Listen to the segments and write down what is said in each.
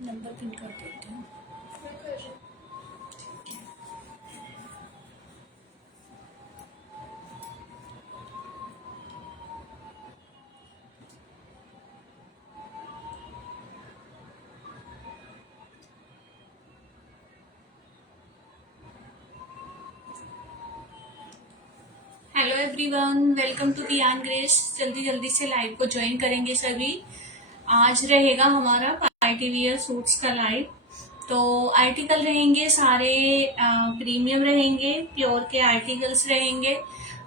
Number pin कर देती हूँ। Hello everyone, welcome to the आन ग्रेस। जल्दी जल्दी से लाइव को ज्वाइन करेंगे सभी। आज रहेगा हमारा पार्टी वियर सूट्स का लाइव। तो आर्टिकल रहेंगे सारे प्रीमियम रहेंगे, प्योर के आर्टिकल्स रहेंगे।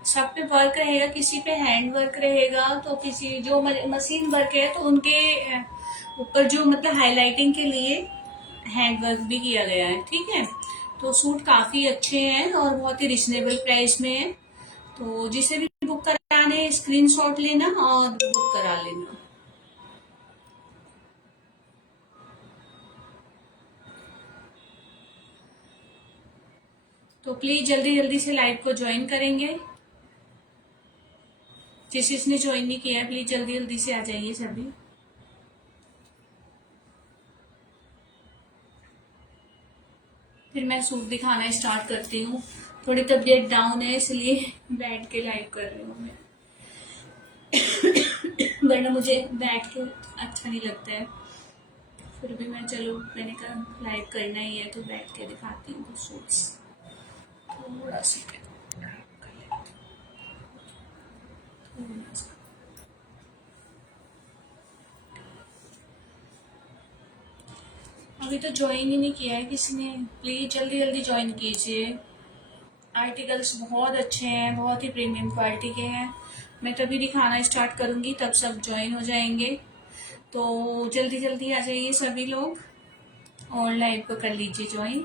सब पे वर्क रहेगा, किसी पे हैंड वर्क रहेगा तो किसी जो मशीन वर्क है तो उनके ऊपर जो मतलब हाईलाइटिंग के लिए हैंड वर्क भी किया गया है। ठीक है, तो सूट काफी अच्छे हैं और बहुत ही रिजनेबल प्राइस में है। तो जिसे भी बुक कराने स्क्रीनशॉट लेना और बुक करा लेना। तो प्लीज जल्दी जल्दी से लाइव को ज्वाइन करेंगे। जिसने ज्वाइन नहीं किया है प्लीज जल्दी जल्दी से आ जाइए सभी। फिर मैं सूट दिखाना स्टार्ट करती हूँ। थोड़ी तबीयत डाउन है इसलिए बैठ के लाइव कर रही हूँ मैं, वरना मुझे बैठ के अच्छा नहीं लगता है। फिर भी मैं चलो मैंने कहा लाइव करना ही है तो बैठ के दिखाती हूँ सूट्स। थोड़ा सा अभी तो ज्वाइन ही नहीं किया है किसी ने, प्लीज जल्दी जल्दी ज्वाइन कीजिए। आर्टिकल्स बहुत अच्छे हैं, बहुत ही प्रीमियम क्वालिटी के हैं। मैं तभी दिखाना स्टार्ट करूंगी तब सब ज्वाइन हो जाएंगे। तो जल्दी जल्दी आ जाइए सभी लोग और लाइव को कर लीजिए ज्वाइन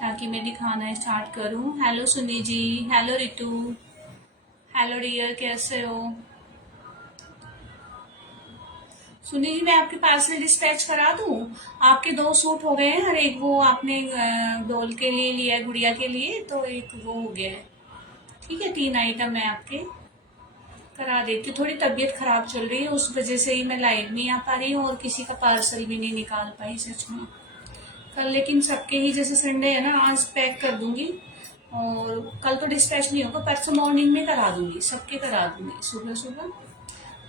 ताकि मैं दिखाना स्टार्ट करूं। हेलो सुनी जी, हेलो रितु, हेलो डियर, कैसे हो? सुनी जी, मैं आपके पार्सल डिस्पैच करा दूं? आपके 2 सूट हो गए हैं, हर एक वो आपने डॉल के लिए लिया है, गुड़िया के लिए, तो एक वो हो गया है। ठीक है, 3 आइटम मैं आपके करा देती हूँ। थोड़ी तबीयत खराब चल रही है, उस वजह से ही मैं लाइव नहीं आ पा रही हूँ और किसी का पार्सल भी नहीं निकाल पाई सच में कल। लेकिन सबके ही जैसे संडे है ना, आज पैक कर दूंगी और कल तो डिस्पैच नहीं होगा, परसों मॉर्निंग में करा दूंगी, सबके करा दूंगी सुबह सुबह।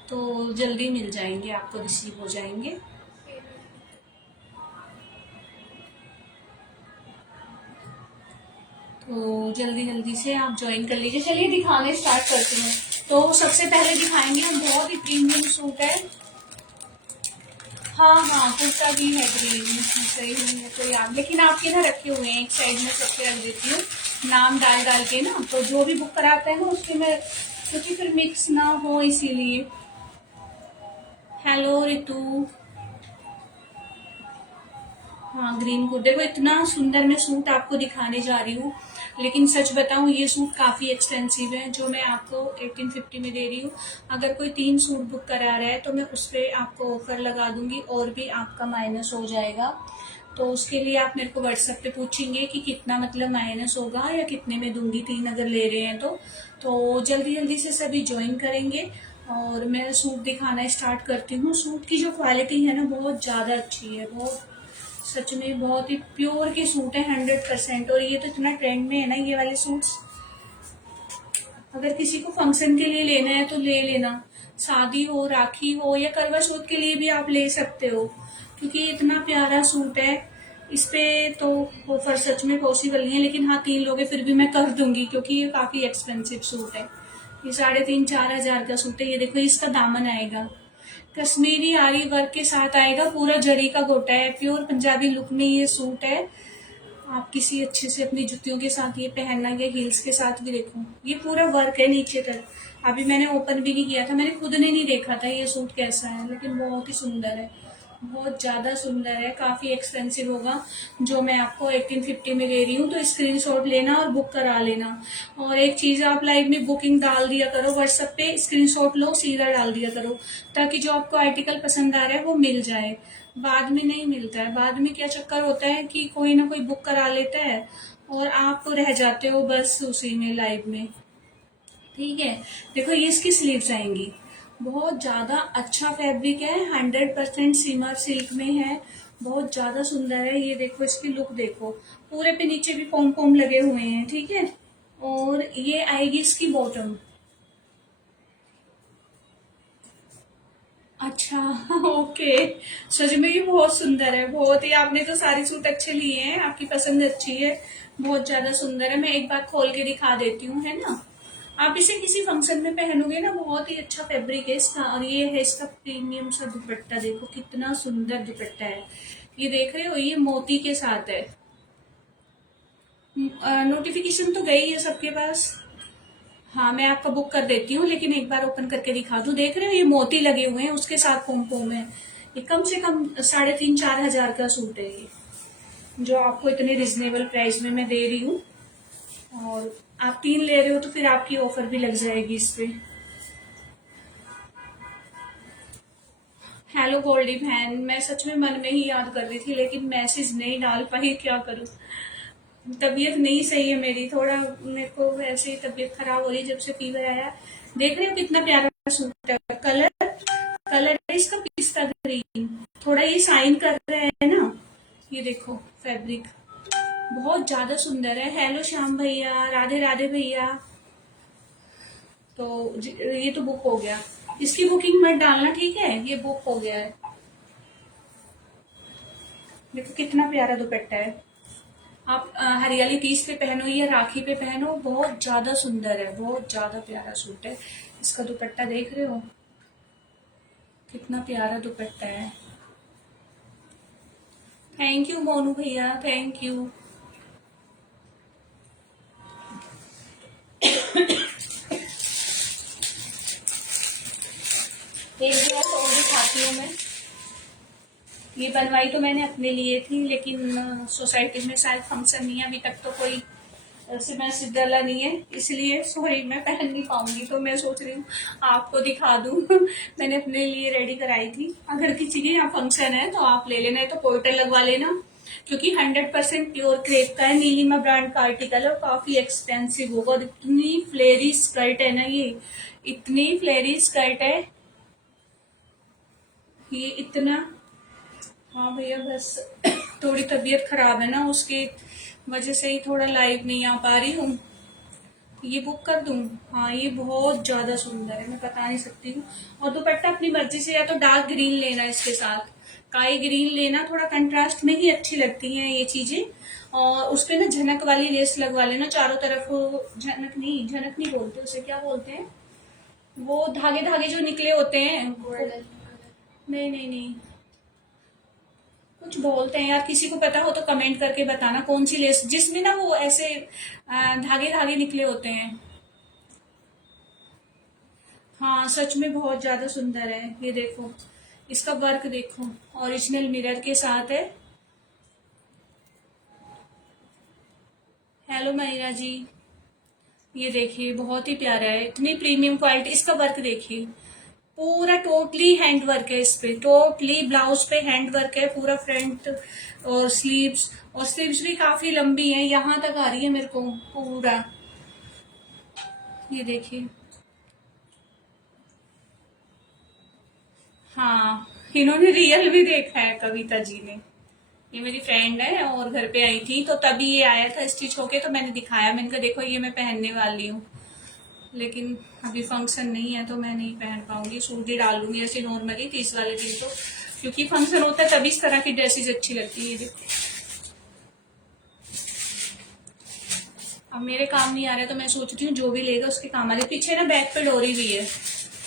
तो जल्दी मिल जाएंगे आपको, रिसीव हो जाएंगे। तो जल्दी जल्दी से आप ज्वाइन कर लीजिए। चलिए दिखाने स्टार्ट करते हैं। तो सबसे पहले दिखाएंगे हम, बहुत ही प्रीमियम सूट है। हाँ हाँ, कुर्ता भी है ग्रीन, सही नहीं है तो यार, लेकिन आपके ना रखे हुए हैं, एक साइड में सबके रख देती हूँ नाम डाल डाल के ना, तो जो भी बुक कराता है ना उसके में, क्योंकि फिर मिक्स ना हो इसीलिए। हेलो रितु, हाँ ग्रीन को देखो, इतना सुंदर मैं सूट आपको दिखाने जा रही हूँ। लेकिन सच बताऊं ये सूट काफी एक्सपेंसिव है, जो मैं आपको 1850 में दे रही हूँ। अगर कोई 3 सूट बुक करा रहा है तो मैं उस पर आपको ऑफर लगा दूंगी और भी आपका माइनस हो जाएगा। तो उसके लिए आप मेरे को व्हाट्सएप पे पूछेंगे कि कितना मतलब माइनस होगा या कितने में दूंगी, 3 अगर ले रहे हैं तो जल्दी जल्दी से सभी ज्वाइन करेंगे और मैं सूट दिखाना स्टार्ट करती हूँ। सूट की जो क्वालिटी है ना बहुत ज्यादा अच्छी है, बहुत सच में बहुत ही प्योर के सूट है 100%। और ये तो इतना ट्रेंड में है ना ये वाले सूट्स, अगर किसी को फंक्शन के लिए लेना है तो ले लेना, शादी हो, राखी हो या करवा चौथ के लिए भी आप ले सकते हो, क्योंकि ये इतना प्यारा सूट है। इस पे तो ऑफर सच में पॉसिबल नहीं है, लेकिन हाँ 3 लोग फिर भी मैं कर दूंगी क्योंकि ये काफी एक्सपेंसिव सूट है। ये 3,500-4,000 का सूट है। ये देखो इसका दामन आएगा कश्मीरी आरी वर्क के साथ आएगा, पूरा जरी का गोटा है, प्योर पंजाबी लुक में ये सूट है। आप किसी अच्छे से अपनी जुतियों के साथ ये पहनना या हील्स के साथ भी देखो, ये पूरा वर्क है नीचे तक। अभी मैंने ओपन भी नहीं किया था, मैंने खुद ने नहीं देखा था ये सूट कैसा है, लेकिन बहुत ही सुंदर है, बहुत ज्यादा सुंदर है। काफी एक्सपेंसिव होगा जो मैं आपको 1850 में दे रही हूँ, तो स्क्रीनशॉट लेना और बुक करा लेना। और एक चीज, आप लाइव में बुकिंग डाल दिया करो, व्हाट्सएप पे स्क्रीनशॉट लो सीधा डाल दिया करो, ताकि जो आपको आर्टिकल पसंद आ रहा है वो मिल जाए। बाद में नहीं मिलता है, बाद में क्या चक्कर होता है कि कोई ना कोई बुक करा लेता है और आप रह जाते हो बस उसी में लाइव में। ठीक है, देखो ये इसकी स्लीव्स आएंगी, बहुत ज्यादा अच्छा फैब्रिक है, 100% सिमर सिल्क में है बहुत ज्यादा सुंदर है। ये देखो, इसकी लुक देखो, पूरे पे नीचे भी पोम पोम लगे हुए हैं, ठीक है। और ये आएगी इसकी बॉटम। अच्छा ओके। सच में ये बहुत सुंदर है, बहुत ही। आपने तो सारी सूट अच्छे लिए हैं, आपकी पसंद अच्छी है, बहुत ज्यादा सुंदर है। मैं एक बार खोल के दिखा देती हूँ, है ना। आप इसे किसी फंक्शन में पहनोगे ना, बहुत ही अच्छा फैब्रिक है इसका। और ये है इसका प्रीमियम सा दुपट्टा, देखो कितना सुंदर दुपट्टा है। ये देख रहे हो, ये मोती के साथ है। नोटिफिकेशन तो गई है सबके पास। हाँ, मैं आपका बुक कर देती हूँ, लेकिन एक बार ओपन करके दिखा दूँ। देख रहे हो, ये मोती लगे हुए हैं, उसके साथ पोम पोम है। ये कम से कम 3,500-4,000 का सूट है ये, जो आपको इतने रिजनेबल प्राइस में मैं दे रही हूँ। और आप 3 ले रहे हो तो फिर आपकी ऑफर भी लग जाएगी इस पे। हेलो गोल्डी बहन, मैं सच में मन में ही याद कर रही थी, लेकिन मैसेज नहीं डाल पाई, क्या करूँ। तबीयत नहीं सही है मेरी, थोड़ा मेरे को वैसे ही तबीयत खराब हो रही है जब से फीवर आया। देख रहे हो कितना प्यारा सूट है। कलर कलर है इसका पिस्ता ग्रीन, थोड़ा ये शाइन कर रहा है ना। ये देखो फैब्रिक, बहुत ज्यादा सुंदर है। हेलो श्याम भैया, राधे राधे भैया। तो ये तो बुक हो गया, इसकी बुकिंग मत डालना, ठीक है। ये बुक हो गया है। देखो कितना प्यारा दुपट्टा है। आप हरियाली तीज पे पहनो या राखी पे पहनो, बहुत ज्यादा सुंदर है, बहुत ज्यादा प्यारा सूट है। इसका दुपट्टा देख रहे हो, कितना प्यारा दुपट्टा है। थैंक यू मोनू भैया, थैंक यू। एक ड्रेस और दिखाती हूँ मैं। ये बनवाई तो मैंने अपने लिए थी, लेकिन सोसाइटी में शायद फंक्शन नहीं है अभी तक, तो कोई ऐसे मैसेज डाला नहीं है, इसलिए सॉरी मैं पहन नहीं पाऊंगी। तो मैं सोच रही हूँ आपको दिखा दूँ मैंने अपने लिए रेडी कराई थी। अगर किसी के यहाँ फंक्शन है तो आप ले लेना है, तो पोर्टल लगवा लेना, क्योंकि 100% प्योर क्रेप का है। नीलिमा ब्रांड का आर्टिकल है और काफी एक्सपेंसिव होगा। और इतनी फ्लेरी स्कर्ट है ना ये, इतनी फ्लेरी स्कर्ट है ये, इतना। हाँ भैया, बस थोड़ी तबीयत खराब है ना, उसकी वजह से ही थोड़ा लाइव नहीं आ पा रही हूँ। ये बुक कर दूँ? हाँ, ये बहुत ज्यादा सुंदर है, मैं बता नहीं सकती हूँ। और दुपट्टा अपनी मर्जी से, या तो डार्क ग्रीन लेना इसके साथ, काई ग्रीन लेना, थोड़ा कंट्रास्ट में ही अच्छी लगती हैं ये चीजें। और उस पे ना झनक वाली लेस लगवा लेना चारों तरफ। झनक नहीं बोलते उसे, क्या बोलते हैं वो धागे धागे जो निकले होते हैं। नहीं नहीं नहीं, कुछ बोलते हैं यार, किसी को पता हो तो कमेंट करके बताना, कौन सी लेस जिसमें ना वो ऐसे धागे धागे निकले होते हैं। हाँ सच में बहुत ज्यादा सुंदर है। ये देखो, इसका वर्क देखो, ओरिजिनल मिरर के साथ है। हेलो महिरा जी, ये देखिए बहुत ही प्यारा है, इतनी प्रीमियम क्वालिटी। इसका वर्क देखिए, पूरा टोटली हैंड वर्क है इस पे, टोटली ब्लाउज पे हैंड वर्क है पूरा, फ्रंट और स्लीव्स भी काफी लंबी है, यहाँ तक आ रही है मेरे को पूरा। ये देखिए, हाँ इन्होंने रियल भी देखा है, कविता जी ने। ये मेरी फ्रेंड है और घर पे आई थी, तो तभी ये आया था स्टिच होके, तो मैंने दिखाया, मैंने कहा देखो ये मैं पहनने वाली हूँ। लेकिन अभी फंक्शन नहीं है तो मैं नहीं पहन पाऊंगी, सूट ही डाल लूंगी ऐसे नॉर्मली 30 वाले दिन तो, क्योंकि फंक्शन होता है तभी इस तरह की ड्रेसेस अच्छी लगती है। देखो, अब मेरे काम नहीं आ रहा है तो मैं सोच रही हूँ जो भी लेगा उसके काम आ रही। पीछे ना बैक पे डोरी भी है,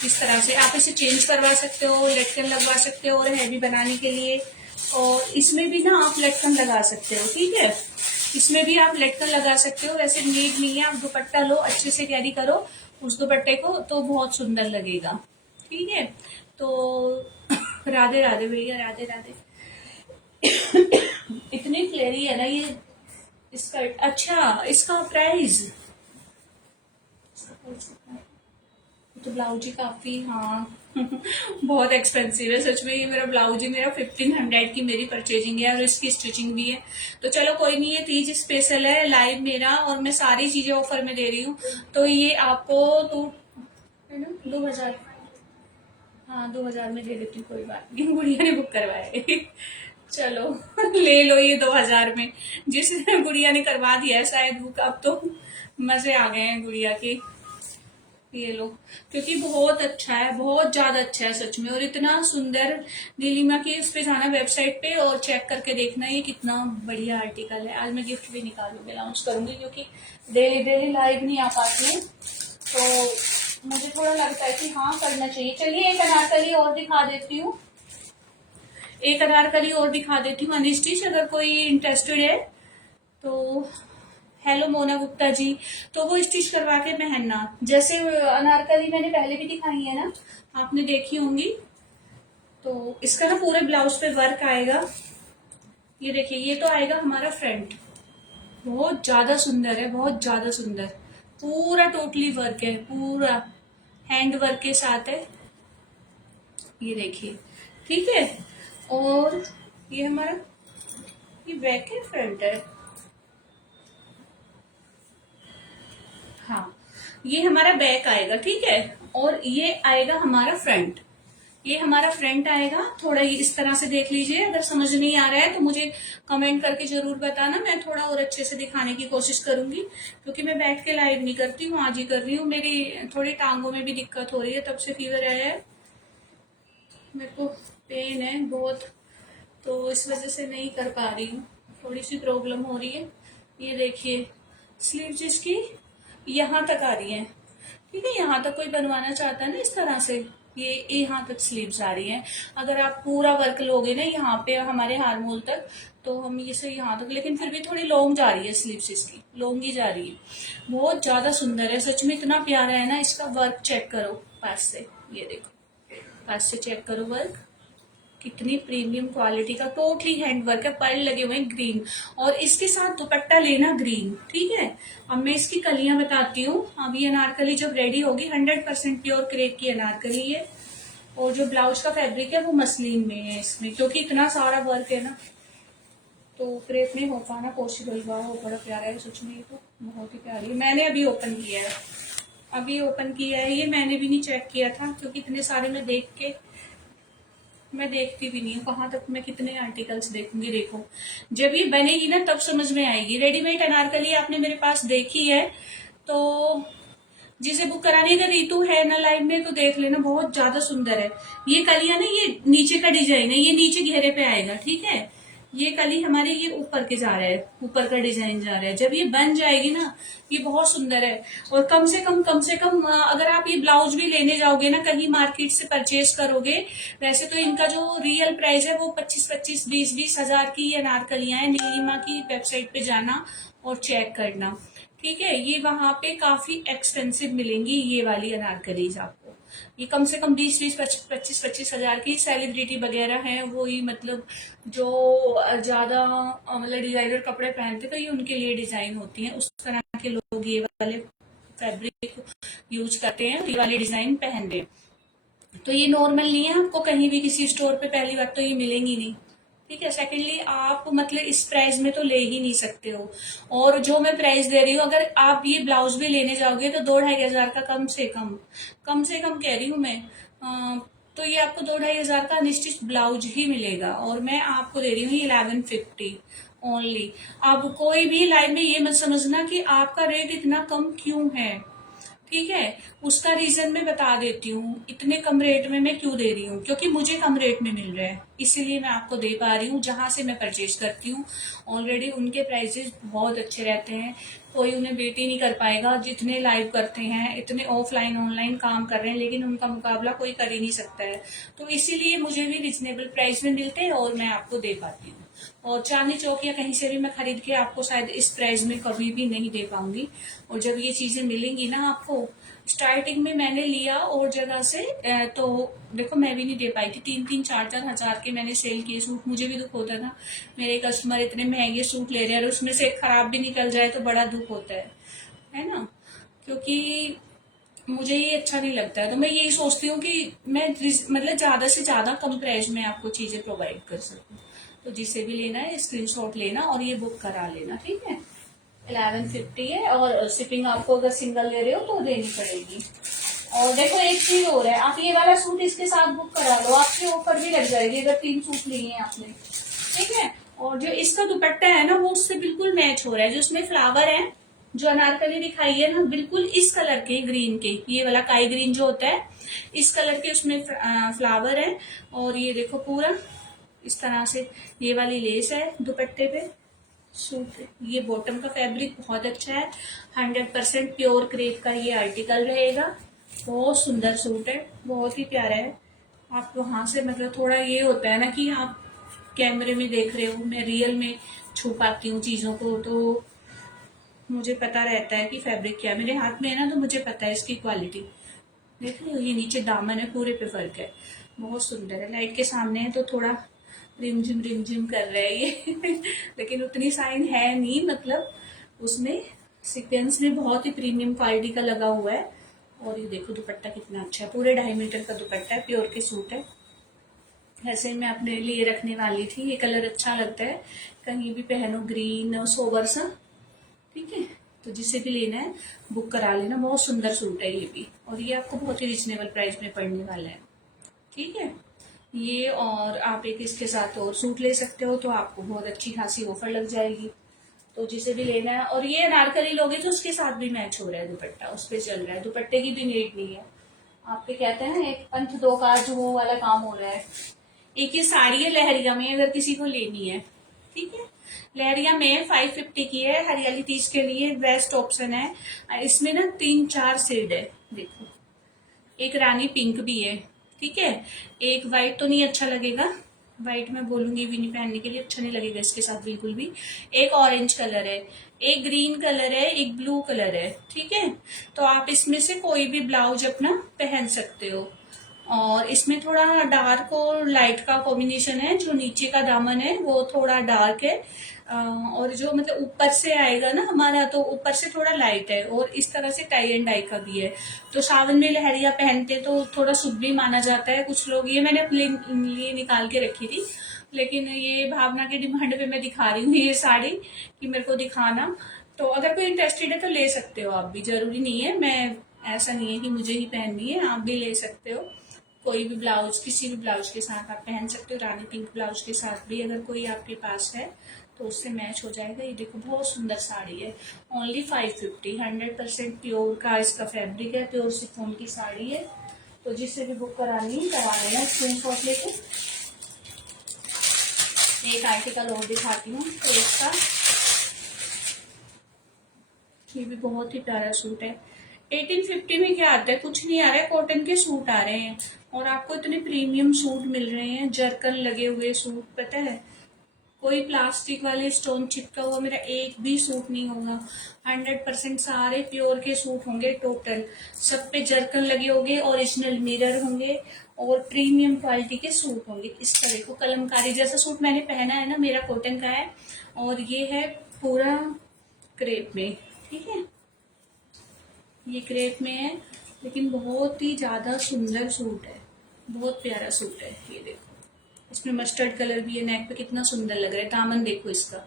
इस तरह से आप इसे चेंज करवा सकते हो, लटकन लगवा सकते हो और हैवी बनाने के लिए। और इसमें भी ना आप लटकन लगा सकते हो, ठीक है, इसमें भी आप लटकन लगा सकते हो। वैसे नीड नहीं है, आप दुपट्टा लो अच्छे से कैरी करो उस दुपट्टे को, तो बहुत सुंदर लगेगा, ठीक है। तो राधे राधे भैया, राधे राधे। इतनी फ्लेरी है ना ये स्कर्ट। अच्छा, इसका प्राइस, तो ब्लाउज ही काफी, हाँ बहुत एक्सपेंसिव है सच में। ये मेरा ब्लाउज ही मेरा 1500 की मेरी परचेजिंग है, और इसकी स्टिचिंग भी है। तो चलो कोई नहीं, ये तीज स्पेशल है लाइव मेरा, और मैं सारी चीजें ऑफर में दे रही हूँ। तो ये आपको 2,000, हाँ 2,000 में दे देती हूँ, कोई बात नहीं गुड़िया ने बुक करवाए चलो ले लो ये 2000 में। जिस गुड़िया ने करवा दिया है शायद बुक, अब तो मजे आ गए हैं गुड़िया के। ये लो, क्योंकि बहुत अच्छा है, बहुत ज्यादा अच्छा है सच में, और इतना सुंदर। नीलिमा की उस पे जाना वेबसाइट पे और चेक करके देखना ये कितना बढ़िया आर्टिकल है। आज मैं गिफ्ट भी निकालूंगी, लॉन्च करूंगी, क्योंकि डेली डेली लाइव नहीं आ पाती है, तो मुझे थोड़ा लगता है कि हाँ करना चाहिए। चलिए एक अनारकली और दिखा देती हूँ, एक अनारकली और दिखा देती हूँ अनस्टिच, अगर कोई इंटरेस्टेड है तो। हेलो मोना गुप्ता जी, तो वो स्टिच करवा के पहनना। जैसे अनारकली मैंने पहले भी दिखाई है ना, आपने देखी होंगी। तो इसका ना पूरे ब्लाउज पे वर्क आएगा। ये देखिए, ये तो आएगा हमारा फ्रंट, बहुत ज्यादा सुंदर है, बहुत ज्यादा सुंदर। पूरा टोटली वर्क है, पूरा हैंड वर्क के साथ है। ये देखिए, ठीक है। और ये हमारा, ये बैक है फ्रंट है, हाँ ये हमारा बैक आएगा, ठीक है। और ये आएगा हमारा फ्रंट, ये हमारा फ्रंट आएगा। थोड़ा ये इस तरह से देख लीजिए, अगर समझ नहीं आ रहा है तो मुझे कमेंट करके जरूर बताना, मैं थोड़ा और अच्छे से दिखाने की कोशिश करूंगी, क्योंकि मैं बैठ के लाइव नहीं करती हूँ, आज ही कर रही हूँ। मेरी थोड़ी टांगों में भी दिक्कत हो रही है, तब से फीवर आया है मेरे को, पेन है बहुत, तो इस वजह से नहीं कर पा रही हूँ, थोड़ी सी प्रॉब्लम हो रही है। ये देखिए स्लीव जिसकी यहाँ तक आ रही है, ठीक है। यहाँ तक कोई बनवाना चाहता है ना इस तरह से, ये यहाँ तक स्लीव्स आ रही हैं। अगर आप पूरा वर्क लोगे ना यहाँ पे हमारे हारमोल तक, तो हम इसे यहाँ तक, लेकिन फिर भी थोड़ी लॉन्ग जा रही है स्लीव्स, इसकी लॉन्ग ही जा रही है। बहुत ज्यादा सुंदर है सच में, इतना प्यारा है ना। इसका वर्क चेक करो पास से, ये देखो पास से चेक करो वर्क, कितनी प्रीमियम क्वालिटी का टोटली हैंड वर्क है। पर्ल लगे हुए हैं ग्रीन, और इसके साथ दुपट्टा लेना ग्रीन, ठीक है। अब मैं इसकी कलियां बताती हूँ। अब ये अनारकली जब रेडी होगी, 100% प्योर क्रेप की अनारकली है, और जो ब्लाउज का फैब्रिक है वो मसलिन में है इसमें, क्योंकि इतना सारा वर्क है ना, तो क्रेप में हो पाना पॉसिबल हुआ। वो बड़ा प्यारा है सच में, ये तो बहुत ही प्यारी है। मैंने अभी ओपन किया है, अभी ओपन किया है ये, मैंने भी नहीं चेक किया था, क्योंकि इतने सारे में देख के मैं देखती भी नहीं हूँ, कहाँ तक मैं कितने आर्टिकल्स देखूंगी। देखो जब ये बनेगी ना तब समझ में आएगी। रेडीमेड अनारकली आपने मेरे पास देखी है, तो जिसे बुक कराने का रीतु है ना लाइव में, तो देख लेना, बहुत ज्यादा सुंदर है। ये कलियां ना, ये नीचे का डिजाइन है, ये नीचे घेरे पे आएगा, ठीक है। ये कली हमारे ये ऊपर के जा रहा है, ऊपर का डिजाइन जा रहा है। जब ये बन जाएगी ना, ये बहुत सुंदर है। और कम से कम अगर आप ये ब्लाउज भी लेने जाओगे ना कहीं मार्केट से परचेज करोगे, वैसे तो इनका जो रियल प्राइस है वो 25-25, 20-20 हजार की ये अनारकलियां हैं। नीलिमा की वेबसाइट पे जाना और चेक करना, ठीक है। ये वहां पे काफी एक्सपेंसिव मिलेंगी ये वाली अनारकलीज आपको। ये कम से कम 20-20, 25-25 हजार की। सेलिब्रिटी वगैरह हैं वो ही, मतलब जो ज्यादा मतलब डिजाइनर कपड़े पहनते, तो ये उनके लिए डिजाइन होती हैं, उस तरह के लोग ये वाले फैब्रिक यूज करते हैं, ये वाले डिजाइन पहनते हैं। तो ये नॉर्मल नहीं है, आपको कहीं भी किसी स्टोर पे पहली बात तो ये मिलेंगी नहीं, ठीक है। सेकेंडली आप मतलब इस प्राइस में तो ले ही नहीं सकते हो। और जो मैं प्राइस दे रही हूँ, अगर आप ये ब्लाउज भी लेने जाओगे तो 2-2.5 हजार का कम से कम कह रही हूँ मैं। तो ये आपको 2-2.5 हजार का अनस्टिच ब्लाउज ही मिलेगा, और मैं आपको दे रही हूँ 1150 ओनली। अब कोई भी लाइव में ये मत समझना कि आपका रेट इतना कम क्यों है, ठीक है। उसका रीजन मैं बता देती हूँ, इतने कम रेट में मैं क्यों दे रही हूँ, क्योंकि मुझे कम रेट में मिल रहा है, इसीलिए मैं आपको दे पा रही हूँ। जहां से मैं परचेज करती हूँ ऑलरेडी उनके प्राइसेस बहुत अच्छे रहते हैं, कोई उन्हें बेट ही नहीं कर पाएगा। जितने लाइव करते हैं, इतने ऑफलाइन ऑनलाइन काम कर रहे हैं, लेकिन उनका मुकाबला कोई कर ही नहीं सकता है। तो इसीलिए मुझे भी रिजनेबल प्राइस में मिलते हैं और मैं आपको दे पाती हूँ। और चांदनी चौक या कहीं से भी मैं खरीद के आपको शायद इस प्राइस में कभी भी नहीं दे पाऊंगी। और जब ये चीजें मिलेंगी ना आपको, स्टार्टिंग में मैंने लिया और जगह से, तो देखो मैं भी नहीं दे पाई थी, 3-3, 4-4 हजार के मैंने सेल किए सूट। मुझे भी दुख होता था, मेरे कस्टमर इतने महंगे सूट ले रहे हैं और उसमें से खराब भी निकल जाए तो बड़ा दुख होता है ना। क्योंकि मुझे ये अच्छा नहीं लगता है, तो मैं यही सोचती हूँ कि मैं मतलब ज्यादा से ज्यादा कम प्राइस में आपको चीजें प्रोवाइड कर सकूँ। तो जिसे भी लेना है स्क्रीनशॉट लेना और ये बुक करा लेना, ठीक है। 1150 है, और शिपिंग आपको अगर सिंगल ले रहे हो तो देनी पड़ेगी। और देखो एक चीज और है, आप ये वाला सूट इसके साथ बुक करा लो, आपकी ऑफर भी लग जाएगी अगर 3 सूट लिए हैं आपने। ठीक है। और जो इसका दुपट्टा है ना वो उससे बिल्कुल मैच हो रहा है, जो उसमें फ्लावर है, जो अनारकली दिखाई है ना बिल्कुल इस कलर के ग्रीन के, ये वाला काई ग्रीन जो होता है इस कलर के उसमें फ्लावर है। और ये देखो पूरा इस तरह से ये वाली लेस है दुपट्टे पे। सूट ये बॉटम का फैब्रिक बहुत अच्छा है, 100% प्योर क्रेप का ये आर्टिकल रहेगा। बहुत सुंदर सूट है, बहुत ही प्यारा है। आप वहां से मतलब थोड़ा ये होता है ना कि आप कैमरे में देख रहे हो, मैं रियल में छू पाती हूँ चीजों को, तो मुझे पता रहता है कि फैब्रिक क्या है। मेरे हाथ में है ना तो मुझे पता है इसकी क्वालिटी। देख रहे हो ये नीचे दामन है, पूरे पे फर्क है, बहुत सुंदर है। लाइट के सामने है तो थोड़ा रिमझिम कर रहा है ये लेकिन उतनी साइन है नहीं, मतलब उसमें सीक्वेंस में बहुत ही प्रीमियम क्वालिटी का लगा हुआ है। और ये देखो दुपट्टा कितना अच्छा है, पूरे 2.5 मीटर का दुपट्टा है, प्योर के सूट है। ऐसे ही मैं अपने लिए रखने वाली थी, ये कलर अच्छा लगता है, कहीं भी पहनो, ग्रीन और सोबर सा। ठीक है, तो जिसे भी लेना है बुक करा लेना, बहुत सुंदर सूट है ये भी, और ये आपको बहुत ही रिजनेबल प्राइस में पड़ने वाला है। ठीक है, ये और आप एक इसके साथ और सूट ले सकते हो तो आपको बहुत अच्छी खासी ऑफर लग जाएगी। तो जिसे भी लेना है, और ये अनारकली लोगे तो उसके साथ भी मैच हो रहा है दुपट्टा, उस पर चल रहा है, दुपट्टे की भी नीड नहीं है। आपके कहते हैं ना एक पंथ दो काज, वो वाला काम हो रहा है। एक ये साड़ी है लहरिया में, अगर किसी को लेनी है, ठीक है, लहरिया में 550 की है, हरियाली तीज के लिए बेस्ट ऑप्शन है। इसमें ना 3-4 शेड है, देखो एक रानी पिंक भी है, ठीक है, एक वाइट तो नहीं अच्छा लगेगा, वाइट मैं बोलूंगी भी नहीं पहनने के लिए, अच्छा नहीं लगेगा इसके साथ बिल्कुल भी। एक ऑरेंज कलर है, एक ग्रीन कलर है, एक ब्लू कलर है, ठीक है। तो आप इसमें से कोई भी ब्लाउज अपना पहन सकते हो। और इसमें थोड़ा डार्क और लाइट का कॉम्बिनेशन है, जो नीचे का दामन है वो थोड़ा डार्क है, और जो मतलब ऊपर से आएगा ना हमारा, तो ऊपर से थोड़ा लाइट है, और इस तरह से टाई एंड डाई का भी है। तो सावन में लहरिया पहनते तो थोड़ा शुभ भी माना जाता है कुछ लोग। ये मैंने अपने लिए निकाल के रखी थी, लेकिन ये भावना की डिमांड पे मैं दिखा रही हूँ ये साड़ी कि मेरे को दिखाना। तो अगर कोई इंटरेस्टेड है तो ले सकते हो आप भी, जरूरी नहीं है, मैं ऐसा नहीं है कि मुझे ही पहननी है, आप भी ले सकते हो। कोई भी ब्लाउज, किसी भी ब्लाउज के साथ आप पहन सकते हो, रानी पिंक ब्लाउज के साथ भी अगर कोई आपके पास है तो उससे मैच हो जाएगा। ये देखो बहुत सुंदर साड़ी है, ओनली 550, 100% प्योर का इसका फैब्रिक है, प्योर शिफॉन की साड़ी है। तो जिससे भी बुक करानी है करवा लेना स्क्रीनशॉट लेके। एक आर्टिकल और दिखाती हूँ तो इसका, ये भी बहुत ही प्यारा सूट है। 1850 में क्या आता है, कुछ नहीं आ रहा है, कॉटन के सूट आ रहे हैं, और आपको इतने प्रीमियम सूट मिल रहे हैं, जरकन लगे हुए सूट, पता है कोई प्लास्टिक वाले स्टोन चिपका हुआ मेरा एक भी सूट नहीं होगा। 100% सारे प्योर के सूट होंगे टोटल, सब पे जरकन लगे होंगे, ओरिजिनल मिरर होंगे, और प्रीमियम क्वालिटी के सूट होंगे। इसका देखो कलमकारी जैसा सूट मैंने पहना है ना, मेरा कॉटन का है, और ये है पूरा क्रेप में, ठीक है, ये क्रेप में है, लेकिन बहुत ही ज्यादा सुंदर सूट है, बहुत प्यारा सूट है। ये देखो इसमें मस्टर्ड कलर भी है, नेक पे कितना सुंदर लग रहा है। दामन देखो इसका,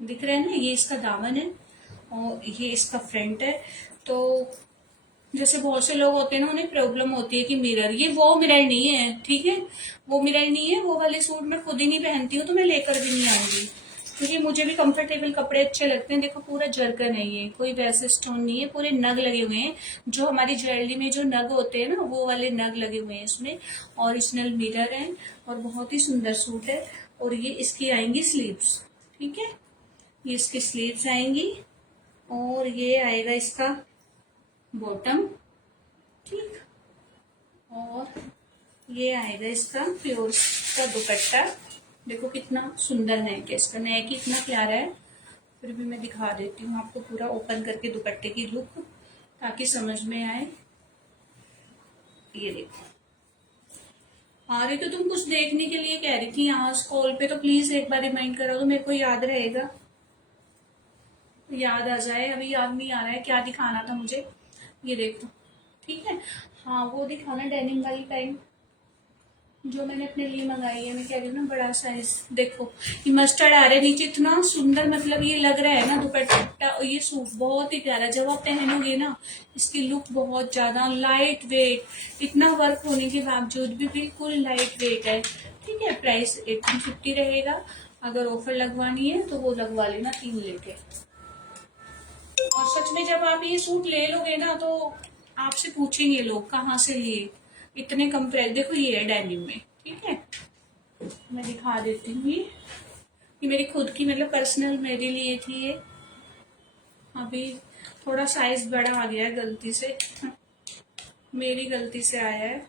दिख रहा है ना, ये इसका दामन है और ये इसका फ्रंट है। तो जैसे बहुत से लोग होते हैं ना, उन्हें प्रॉब्लम होती है कि मिरर, ये वो मिरर नहीं है, ठीक है, वो मिरर नहीं है, वो वाले सूट मैं खुद ही नहीं पहनती हूँ तो मैं लेकर भी नहीं आऊंगी, क्योंकि मुझे भी कंफर्टेबल कपड़े अच्छे लगते हैं। देखो पूरा जरकन है, ये कोई वैसे स्टोन नहीं है, पूरे नग लगे हुए हैं, जो हमारी ज्वेलरी में जो नग होते हैं ना वो वाले नग लगे हुए हैं इसमें, ओरिजिनल मिरर है, और बहुत ही सुंदर सूट है। और ये इसकी आएंगी स्लीव्स, ठीक है, ये इसकी स्लीव्स आएंगी, और ये आएगा इसका बॉटम, ठीक, और ये आएगा इसका प्योर का दुपट्टा। देखो कितना सुंदर है, कि इसका नेक इतना प्यारा है, फिर भी मैं दिखा देती हूँ आपको पूरा ओपन करके दुपट्टे की लुक, ताकि समझ में आए। ये देखो, आ रही तो तुम कुछ देखने के लिए कह रही थी यहाँ कॉल पे, तो प्लीज एक बार रिमाइंड करा दो, मेरे को याद रहेगा, याद आ जाए। अभी याद नहीं आ रहा है क्या दिखाना था मुझे। ये देखो, ठीक है, हाँ वो दिखाना डेनिम वाली टाइम जो मैंने अपने लिए मंगाई है, मैं कह रही हूँ ना बड़ा साइज। देखो ये मस्टर्ड आ रहा है नीचे, इतना सुंदर, मतलब ये लग रहा है ना दुपट्टा, ये सूट बहुत ही प्यारा, जब आप पहनोगे ना इसकी लुक बहुत ज्यादा लाइट वेट, इतना वर्क होने के बावजूद भी बिल्कुल लाइट वेट है, ठीक है। प्राइस 1850 रहेगा, अगर ऑफर लगवानी है तो वो लगवा लेना 3 लेके। और सच में जब आप ये सूट ले लोगे ना तो आपसे पूछेंगे लोग कहाँ से लिए, इतने कम प्राइस। देखो ये है डेनिम में, ठीक है, मैं दिखा देती हूँ। ये मेरी खुद की मतलब पर्सनल मेरे लिए थी ये। अभी थोड़ा साइज बड़ा आ गया है गलती से, मेरी गलती से आया है।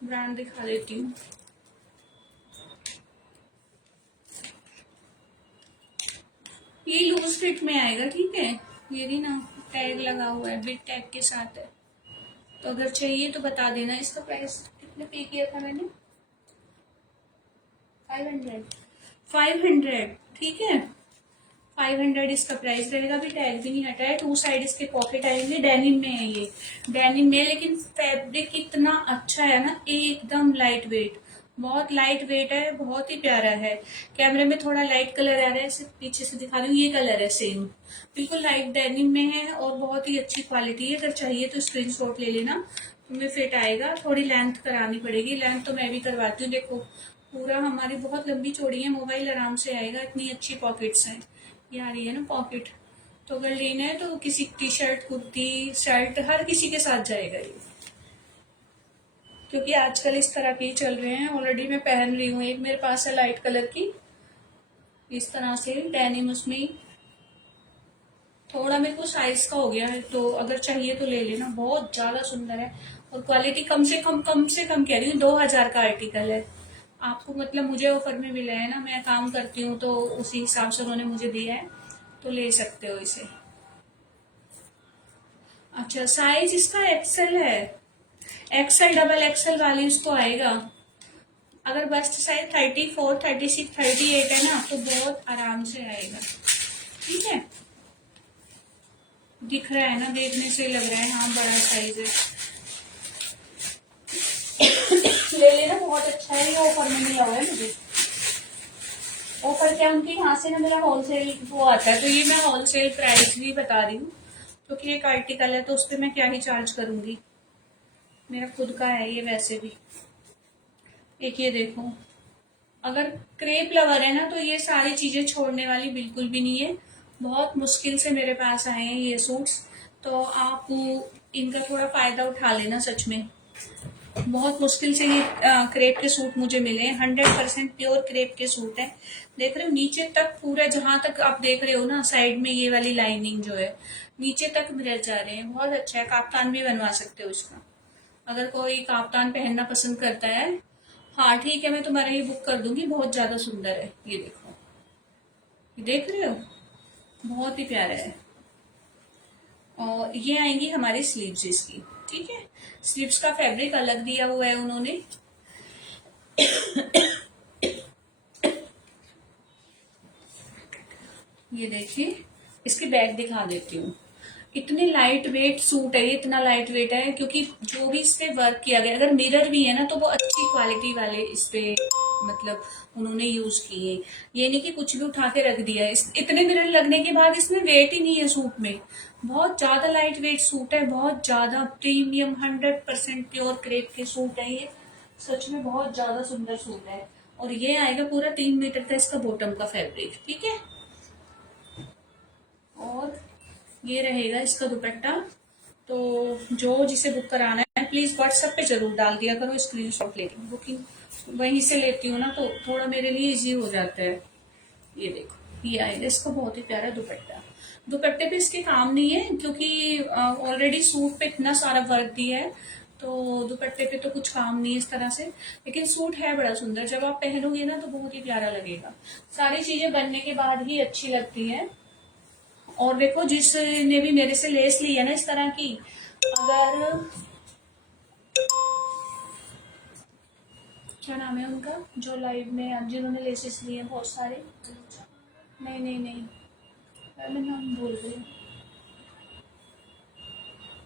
ब्रांड दिखा देती हूँ। ये लूज फिट में आएगा, ठीक है। ये भी ना टैग लगा हुआ है, बिग टैग के साथ है। तो अगर चाहिए तो बता देना। इसका प्राइस कितने पे किया था मैंने? 500। 500, ठीक है। 500 इसका प्राइस रहेगा। अभी टैग भी नहीं हटा है। 2 साइड इसके पॉकेट आएंगे। डेनिम में है ये, डेनिम में, लेकिन फैब्रिक इतना अच्छा है ना, एकदम लाइट वेट, बहुत लाइट वेट है, बहुत ही प्यारा है। कैमरे में थोड़ा लाइट कलर आ रहा है, सिर्फ पीछे से दिखा रही हूँ। ये कलर है सेम, बिल्कुल लाइट डेनिम में है और बहुत ही अच्छी क्वालिटी है। अगर चाहिए तो स्क्रीनशॉट ले लेना, तुम्हें फिट आएगा। थोड़ी लेंथ करानी पड़ेगी, लेंथ तो मैं भी करवाती हूँ। देखो पूरा हमारी बहुत लंबी चौड़ी है, मोबाइल आराम से आएगा, इतनी अच्छी पॉकेट्स हैं। ये आ रही है ना पॉकेट, तो अगर लेना है तो किसी टी शर्ट, कुर्ती, शर्ट, हर किसी के साथ जाएगा ये, क्योंकि आजकल इस तरह के ही चल रहे हैं। ऑलरेडी मैं पहन रही हूँ, एक मेरे पास है लाइट कलर की, इस तरह से डेनिम, उसमें थोड़ा मेरे को साइज का हो गया है, तो अगर चाहिए तो ले लेना। बहुत ज्यादा सुंदर है और क्वालिटी कम से कम कह रही हूँ 2000 का आर्टिकल है। आपको मतलब मुझे ऑफर में मिला है ना, मैं काम करती हूँ तो उसी हिसाब से उन्होंने मुझे दिया है, तो ले सकते हो इसे। अच्छा, साइज इसका एक्सेल है, एक्सेल डबल एक्सेल वाली उसको आएगा। अगर बस्ट साइज 34, 36, 38 है ना तो बहुत आराम से आएगा, ठीक है। दिख रहा है ना, देखने से लग रहा है हाँ बड़ा साइज है। ले लेना, बहुत अच्छा है। ये ऑफर में मिला हुआ है मुझे। ऑफर क्या, उनके यहाँ से ना मेरा होलसेल वो आता है, तो ये मैं होलसेल प्राइस भी बता रही हूँ, क्योंकि एक आर्टिकल है तो उस पर मैं क्या ही चार्ज करूंगी। मेरा खुद का है ये वैसे भी। एक ये देखो, अगर क्रेप लवर है ना तो ये सारी चीजें छोड़ने वाली बिल्कुल भी नहीं है। बहुत मुश्किल से मेरे पास आए हैं ये सूट्स, तो आप इनका थोड़ा फायदा उठा लेना। सच में बहुत मुश्किल से ये क्रेप के सूट मुझे मिले हैं। 100% प्योर क्रेप के सूट है। देख रहे हो नीचे तक पूरा, जहां तक आप देख रहे हो ना साइड में ये वाली लाइनिंग जो है, नीचे तक मिरर जा रहे हैं। बहुत अच्छा है। काफ्तान भी बनवा सकते हो इसका, अगर कोई काफ्तान पहनना पसंद करता है। हाँ ठीक है, मैं तुम्हारा ये बुक कर दूंगी। बहुत ज्यादा सुंदर है, ये देखो, ये देख रहे हो, बहुत ही प्यारा है। और ये आएंगी हमारी स्लीव्स इसकी, ठीक है। स्लीव्स का फैब्रिक अलग दिया हुआ है उन्होंने। ये देखिए, इसके बैग दिखा देती हूँ। इतने लाइट वेट सूट है ये, इतना लाइट वेट है क्योंकि जो भी इस पे वर्क किया गया, अगर मिरर भी है ना तो वो अच्छी क्वालिटी वाले इस पे मतलब उन्होंने यूज किए। ये नहीं कि कुछ भी उठा के रख दिया है। इतने मिरर लगने के बाद इसमें वेट ही नहीं है सूट में। बहुत ज्यादा लाइट वेट सूट है, बहुत ज्यादा प्रीमियम 100% प्योर क्रेप के सूट है ये। सच में बहुत ज्यादा सुंदर सूट है। और ये आएगा पूरा 3 मीटर का इसका बॉटम का फैब्रिक, ठीक है। और ये रहेगा इसका दुपट्टा। तो जो जिसे बुक कराना है प्लीज व्हाट्सएप पे जरूर डाल दिया करो, स्क्रीनशॉट लेके बुकिंग वहीं से लेती हूँ ना तो थोड़ा मेरे लिए इजी हो जाता है। ये देखो, ये आएगा इसका बहुत ही प्यारा दुपट्टा। दुपट्टे पे इसके काम नहीं है क्योंकि ऑलरेडी सूट पे इतना सारा वर्क दिया है, तो दुपट्टे पे तो कुछ काम नहीं है इस तरह से। लेकिन सूट है बड़ा सुंदर, जब आप पहनोगे ना तो बहुत ही प्यारा लगेगा। सारी चीजें बनने के बाद ही अच्छी लगती है। और देखो, जिसने भी मेरे से लेस ली है ना इस तरह की, अगर क्या नाम है उनका जो लाइव में जिन्होंने लेसेस लिए बहुत सारे, नहीं नहीं नहीं, मैं नाम भूल गई।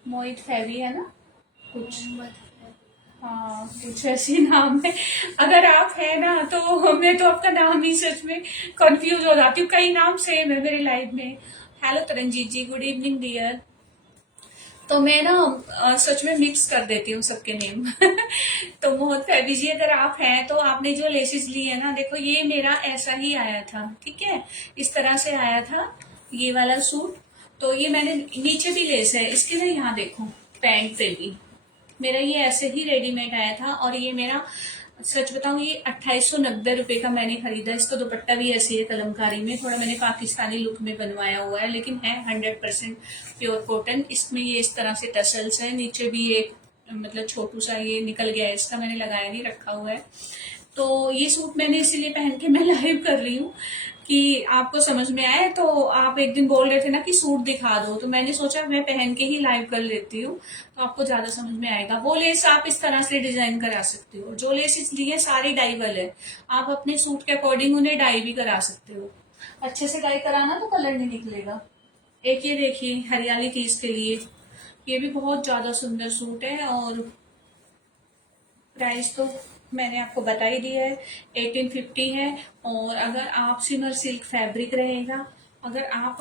मोहित फैवी है ना कुछ, हाँ कुछ ऐसी नाम है। अगर आप है ना तो मैं तो आपका नाम ही सच में कंफ्यूज हो जाती हूँ, कई नाम सेम है मेरे लाइफ में। हेलो तरनजीत जी, गुड इवनिंग डियर। तो मैं ना सच में मिक्स कर देती हूँ सबके नेम तो मोहन फैबी जी, अगर आप हैं तो आपने जो लेसेस ली है ना, देखो ये मेरा ऐसा ही आया था, ठीक है, इस तरह से आया था ये वाला सूट। तो ये मैंने नीचे भी लेस है इसके ना, यहाँ देखो पैंट पे भी मेरा ये ऐसे ही रेडीमेड आया था। और ये मेरा सच बताऊं, ये 2890 रुपए का मैंने खरीदा। इसका दुपट्टा भी ऐसे है कलमकारी में, थोड़ा मैंने पाकिस्तानी लुक में बनवाया हुआ है, लेकिन है 100% प्योर कॉटन। इसमें ये इस तरह से टसल्स है, नीचे भी एक मतलब छोटू सा ये निकल गया है इसका, मैंने लगाया नहीं, रखा हुआ है। तो ये सूट मैंने इसीलिए पहन के मैं लाइव कर रही हूँ कि आपको समझ में आए। तो आप एक दिन बोल रहे थे ना कि सूट दिखा दो, तो मैंने सोचा मैं पहन के ही लाइव कर लेती हूँ, तो आपको ज्यादा समझ में आएगा। वो लेस आप इस तरह से डिजाइन करा सकते हो, जो लेस इसलिए सारी डाइबल है, आप अपने सूट के अकॉर्डिंग उन्हें डाई भी करा सकते हो। अच्छे से डाई कराना तो कलर नहीं निकलेगा। एक ये देखिए हरियाली तीज के लिए, ये भी बहुत ज्यादा सुंदर सूट है। और प्राइस तो मैंने आपको बता ही दिया है, 1850 है। और अगर आप सिमर सिल्क फैब्रिक रहेगा, अगर आप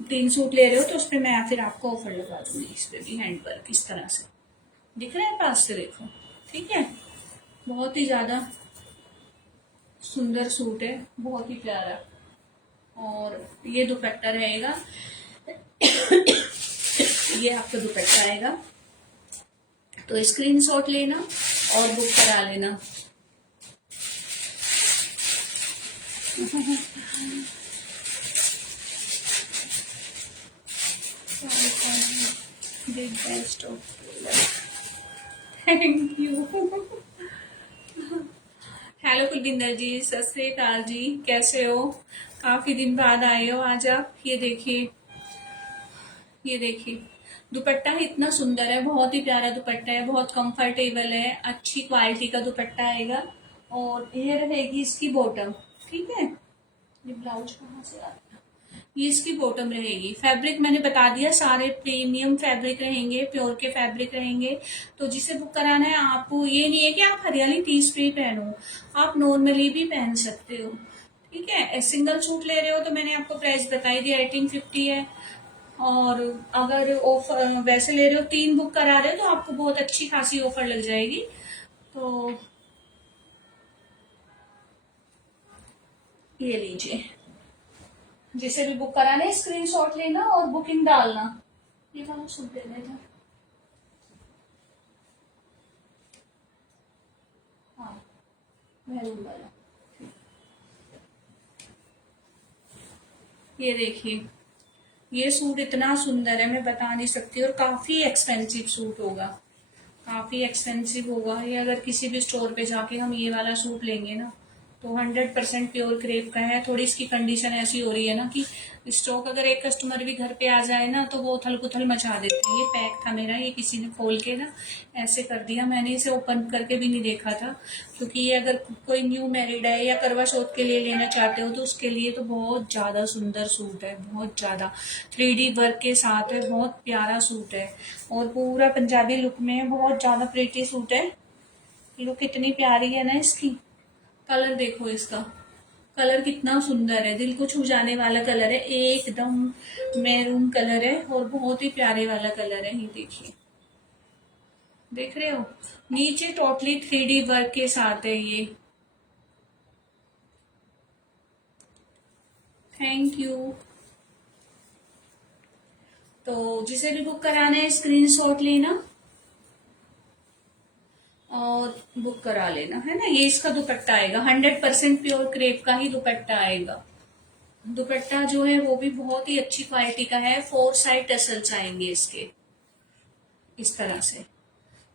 3 सूट ले रहे हो तो उस पर मैं फिर आपको ऑफर लगा दूंगी, इस पे भी हैंड वर्क इस तरह से दिख रहा है, पास से देखो, ठीक है। बहुत ही ज्यादा सुंदर सूट है, बहुत ही प्यारा। और ये दुपट्टा रहेगा ये आपका दुपट्टा आएगा। तो स्क्रीनशॉट लेना और बुक करा लेना। Big best of thank you hello Kulvinder ji, सत श्री अकाल जी, कैसे हो? काफी दिन बाद आए हो आज आप। ये देखिए, ये देखिए दुपट्टा इतना सुंदर है, बहुत ही प्यारा दुपट्टा है, बहुत कंफर्टेबल है, अच्छी क्वालिटी का दुपट्टा आएगा। और ये रहेगी इसकी बॉटम, ठीक है। ये ब्लाउज कहाँ से आता है? ये इसकी बॉटम रहेगी। फैब्रिक मैंने बता दिया, सारे प्रीमियम फैब्रिक रहेंगे, प्योर के फैब्रिक रहेंगे। तो जिसे बुक कराना है, आपको ये नहीं है कि आप हरियाली 30 पे ही पहनो, आप नॉर्मली भी पहन सकते हो, ठीक है। सिंगल सूट ले रहे हो तो मैंने आपको प्राइस बताई दी, 1850 है। और अगर ऑफर वैसे ले रहे हो, 3 बुक करा रहे हो, तो आपको बहुत अच्छी खासी ऑफर लग जाएगी। तो ये लीजिए, जिसे भी बुक कराना है स्क्रीनशॉट लेना और बुकिंग डालना। ये वाला सूट देना था, हाँ महरून वाला। ये देखिए, ये सूट इतना सुंदर है, मैं बता नहीं सकती। और काफी एक्सपेंसिव सूट होगा, काफी एक्सपेंसिव होगा ये। अगर किसी भी स्टोर पे जाके हम ये वाला सूट लेंगे ना, तो 100% प्योर क्रेप का है। थोड़ी इसकी कंडीशन ऐसी हो रही है ना कि स्टॉक अगर एक कस्टमर भी घर पे आ जाए ना, तो वो उथल पुथल मचा देते हैं। ये पैक था मेरा, ये किसी ने खोल के ना ऐसे कर दिया, मैंने इसे ओपन करके भी नहीं देखा था। क्योंकि ये अगर कोई न्यू मैरिड है या करवा चौथ के लिए लेना चाहते हो, तो उसके लिए तो बहुत ज्यादा सुंदर सूट है, बहुत ज्यादा 3D वर्क के साथ है, बहुत प्यारा सूट है। और पूरा पंजाबी लुक में है, बहुत ज्यादा प्रिटी सूट है। लुक कितनी प्यारी है ना इसकी। कलर देखो इसका, कलर कितना सुंदर है, दिल को छू जाने वाला कलर है, एकदम मैरून कलर है और बहुत ही प्यारे वाला कलर है। ये देखिए, देख रहे हो, नीचे टोटली 3D वर्क के साथ है ये। Thank you. तो जिसे भी बुक कराना है स्क्रीनशॉट लेना और बुक करा लेना, है ना। ये इसका दुपट्टा आएगा, 100% प्योर क्रेप का ही दुपट्टा आएगा। दुपट्टा जो है वो भी बहुत ही अच्छी क्वालिटी का है, 4 साइड टसल्स आएंगे इसके, इस तरह से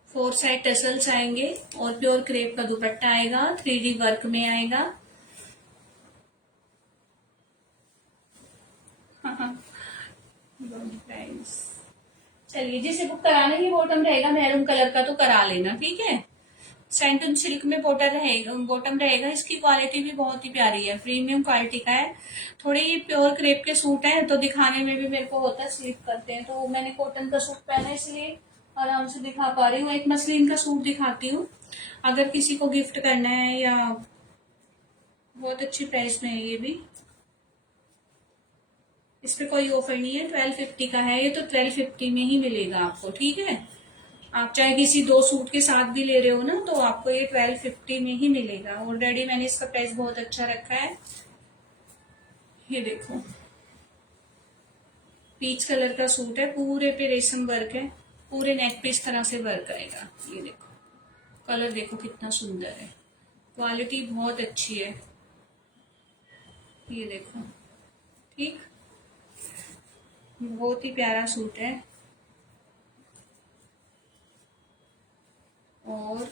4 साइड टसल्स आएंगे। और प्योर क्रेप का दुपट्टा आएगा, 3D वर्क में आएगा। चलिए, जिसे बुक कराना है, बॉटम रहेगा मैरून कलर का, तो करा लेना, ठीक है। सैंटन सिल्क में बॉटम रहेगा, बॉटम रहेगा। इसकी क्वालिटी भी बहुत ही प्यारी है, प्रीमियम क्वालिटी का है। थोड़े ये प्योर क्रेप के सूट है, तो दिखाने में भी मेरे को होता है, स्लिप करते हैं। तो मैंने कॉटन का सूट पहना है, इसलिए आराम से दिखा पा रही हूँ। एक मसलिन का सूट दिखाती हूँ, अगर किसी को गिफ्ट करना है, या बहुत अच्छी प्राइस में है ये भी। इस पे कोई ऑफर नहीं है, 1250 का है ये, तो 1250 में ही मिलेगा आपको, ठीक है। आप चाहे किसी 2 सूट के साथ भी ले रहे हो ना, तो आपको ये 1250 में ही मिलेगा। ऑलरेडी मैंने इसका प्राइस बहुत अच्छा रखा है। ये देखो, पीच कलर का सूट है, पूरे पे रेशम वर्क है, पूरे नेक पे इस तरह से वर्क आएगा। ये देखो, कलर देखो कितना सुंदर है, क्वालिटी बहुत अच्छी है। ये देखो, ठीक, बहुत ही प्यारा सूट है। और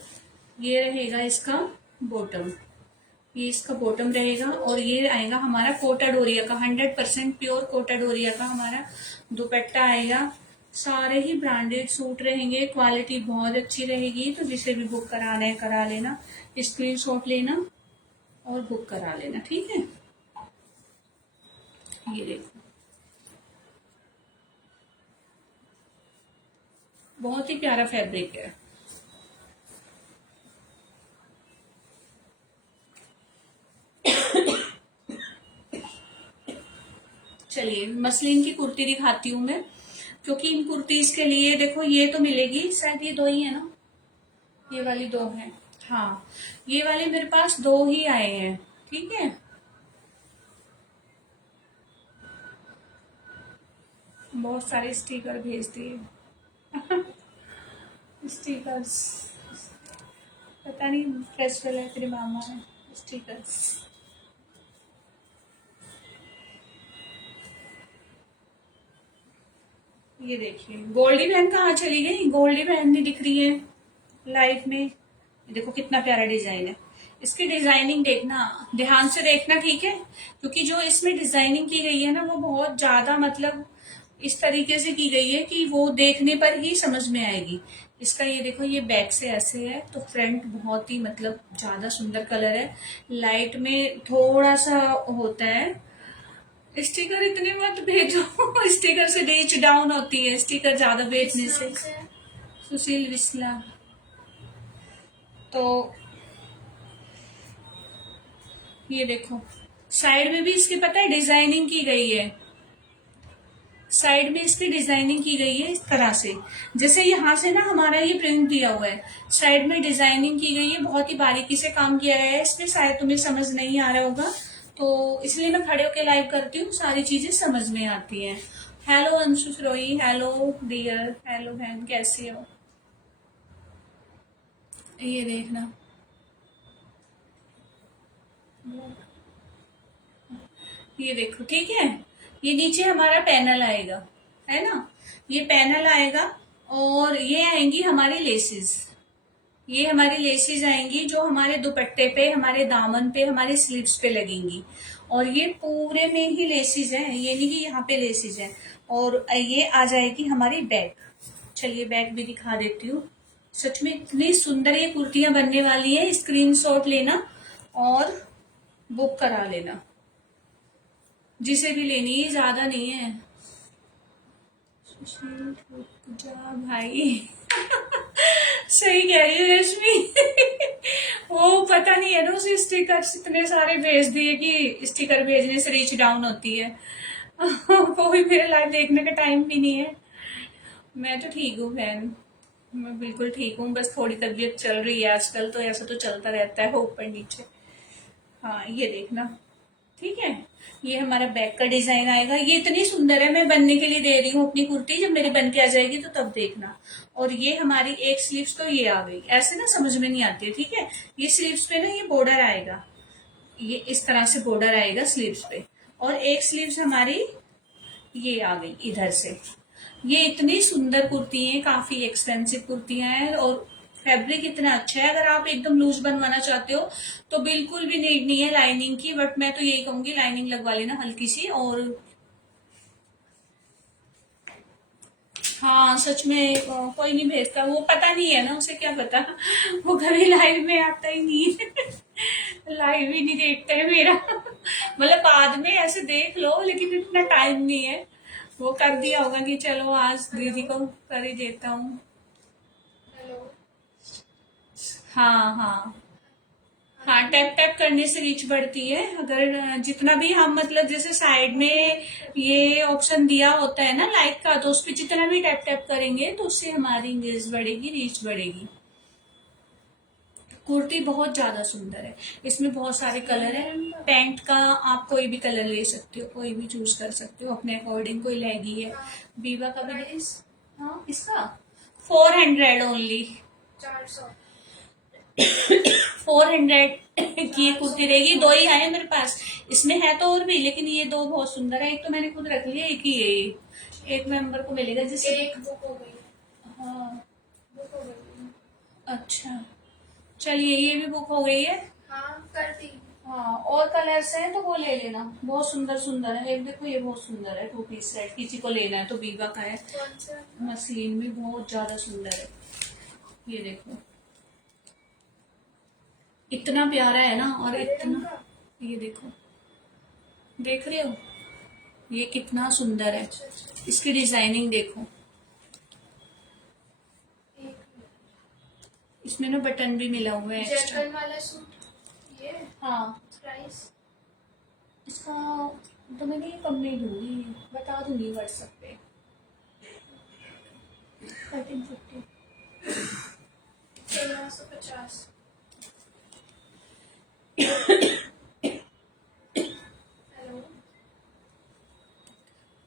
ये रहेगा इसका बॉटम, ये इसका बॉटम रहेगा। और ये आएगा हमारा कोटा डोरिया का, 100% प्योर कोटा डोरिया का हमारा दुपट्टा आएगा। सारे ही ब्रांडेड सूट रहेंगे, क्वालिटी बहुत अच्छी रहेगी। तो जिसे भी बुक कराना है करा लेना, स्क्रीनशॉट लेना और बुक करा लेना, ठीक है। ये देखो, बहुत ही प्यारा फैब्रिक है। चलिए मसलिन की कुर्ती दिखाती हूँ मैं, क्योंकि इन कुर्तीज के लिए देखो, ये तो मिलेगी, शायद ये 2 ही है ना, ये वाली 2 है। हाँ, ये वाले मेरे पास 2 ही आए हैं, ठीक है। बहुत सारे स्टिकर भेज दिए। स्टिकर्स, पता नहीं फेस्टिवल है फिर मामा है। स्टिकर्स, ये देखिए, गोल्डी बहन कहाँ चली गई? गोल्डी बहन नहीं दिख रही है लाइव में। ये देखो कितना प्यारा डिजाइन है, इसकी डिजाइनिंग देखना, ध्यान से देखना, ठीक है। क्योंकि जो इसमें डिजाइनिंग की गई है ना, वो बहुत ज्यादा मतलब इस तरीके से की गई है कि वो देखने पर ही समझ में आएगी। इसका ये देखो, ये बैक से ऐसे है, तो फ्रंट बहुत ही मतलब ज्यादा सुंदर कलर है। लाइट में थोड़ा सा होता है। स्टिकर इतने मत भेजो। स्टिकर से रीच डाउन होती है, स्टिकर ज्यादा भेजने से। सुशील विस्ला। तो ये देखो, साइड में भी इसकी पता है डिजाइनिंग की गई है, साइड में इसकी डिजाइनिंग की गई है इस तरह से, जैसे यहाँ से ना हमारा ये प्रिंट दिया हुआ है, साइड में डिजाइनिंग की गई है, बहुत ही बारीकी से काम किया गया है इसमें। शायद तुम्हें समझ नहीं आ रहा होगा, तो इसलिए मैं खड़े होकर लाइव करती हूँ, सारी चीजें समझ में आती हैं। हेलो अंशु रोई, हेलो डियर, हेलो बहन, कैसे हो? ये देखना, ये देखो, ठीक है। ये नीचे हमारा पैनल आएगा, है ना, ये पैनल आएगा। और ये आएंगी हमारी लेसेस, ये हमारी लेसेस आएंगी जो हमारे दुपट्टे पे, हमारे दामन पे, हमारे स्लीव्स पे लगेंगी। और ये पूरे में ही लेसेस हैं, ये नहीं कि यहाँ पे लेसेस हैं। और ये आ जाएगी हमारी बैक। चलिए बैक भी दिखा देती हूँ। सच में इतनी सुंदर ये कुर्तियां बनने वाली है, स्क्रीनशॉट लेना और बुक करा लेना, जिसे भी लेनी है, ज्यादा नहीं है। सुशील जा भाई। सही कह रही है रश्मि। वो पता नहीं है ना, उसे स्टिकर इतने सारे भेज दिए कि स्टिकर भेजने से रीच डाउन होती है। कोई मेरे लाइव देखने का टाइम भी नहीं है। मैं तो ठीक हूँ बहन, मैं बिल्कुल ठीक हूँ, बस थोड़ी तबीयत चल रही है आजकल, तो ऐसा तो चलता रहता है ऊपर नीचे। हाँ ये देखना, ठीक है। ये हमारा बैक का डिजाइन आएगा, ये इतनी सुंदर है, मैं बनने के लिए दे रही हूँ अपनी कुर्ती, जब मेरी बन के आ जाएगी तो तब देखना। और ये हमारी एक स्लीव्स तो ये आ गई, ऐसे ना समझ में नहीं आती है, ठीक है। ये स्लीव्स पे ना ये बॉर्डर आएगा, ये इस तरह से बॉर्डर आएगा स्लीव्स पे। और एक स्लीव्स हमारी ये आ गई इधर से। ये इतनी सुंदर कुर्ती है, काफी एक्सपेंसिव कुर्तियां हैं, और फैब्रिक इतना अच्छा है। अगर आप एकदम लूज बनवाना चाहते हो तो बिल्कुल भी नीड नहीं है लाइनिंग की, बट मैं तो यही कहूंगी लाइनिंग लगवा लेना हल्की सी। और हाँ सच में कोई नहीं भेजता, वो पता नहीं है ना, उसे क्या पता। वो कभी लाइव में आता ही नहीं है। लाइव ही नहीं देखता है मेरा। मतलब बाद में ऐसे देख लो, लेकिन इतना टाइम नहीं है। वो कर दिया होगा कि चलो आज दीदी को कर ही देता हूँ। हाँ हाँ, हाँ, टैप टैप करने से रीच बढ़ती है। अगर जितना भी हम मतलब जैसे साइड में ये ऑप्शन दिया होता है ना लाइक का, तो उस पर जितना भी टैप टैप करेंगे तो उससे हमारी इंगेज बढ़ेगी, रीच बढ़ेगी। कुर्ती बहुत ज्यादा सुंदर है, इसमें बहुत सारे कलर है। पैंट का आप कोई भी कलर ले सकते हो, कोई भी चूज कर सकते हो अपने अकॉर्डिंग। कोई लेगी है बीवा का भी। हाँ, इसका 400 ओनली। 400 की ये कुर्ती रहेगी। दो ही है मेरे पास, इसमें है तो और भी, लेकिन ये दो बहुत सुंदर है। एक तो मैंने खुद रख लिया, एक ही है ये। एक मेंबर को मिलेगा जैसे। एक बुक हो गई। हाँ, बुक हो गई। अच्छा, चलिए ये भी बुक हो गई है। हाँ, कर दी। हाँ, और कलर्स हैं तो वो ले लेना, बहुत सुंदर सुंदर है। एक देखो ये बहुत सुंदर है, 2 पीस सेट, किसी को लेना है तो बीबा का है। कौन सा? मसलिन भी बहुत ज्यादा सुंदर है। ये देखो इतना प्यारा है ना, और इतना, ये देखो, देख रहे हो ये कितना सुंदर है। इसकी डिजाइनिंग देखो, इसमें ना बटन भी मिला हुआ है एक्स्ट्रा। जर्कन वाला सूट ये। हाँ, प्राइस इसका तो मैंने ये कम नहीं दूंगी, बता दूंगी व्हाट्सएप पे। 1350। 1350। हेलो,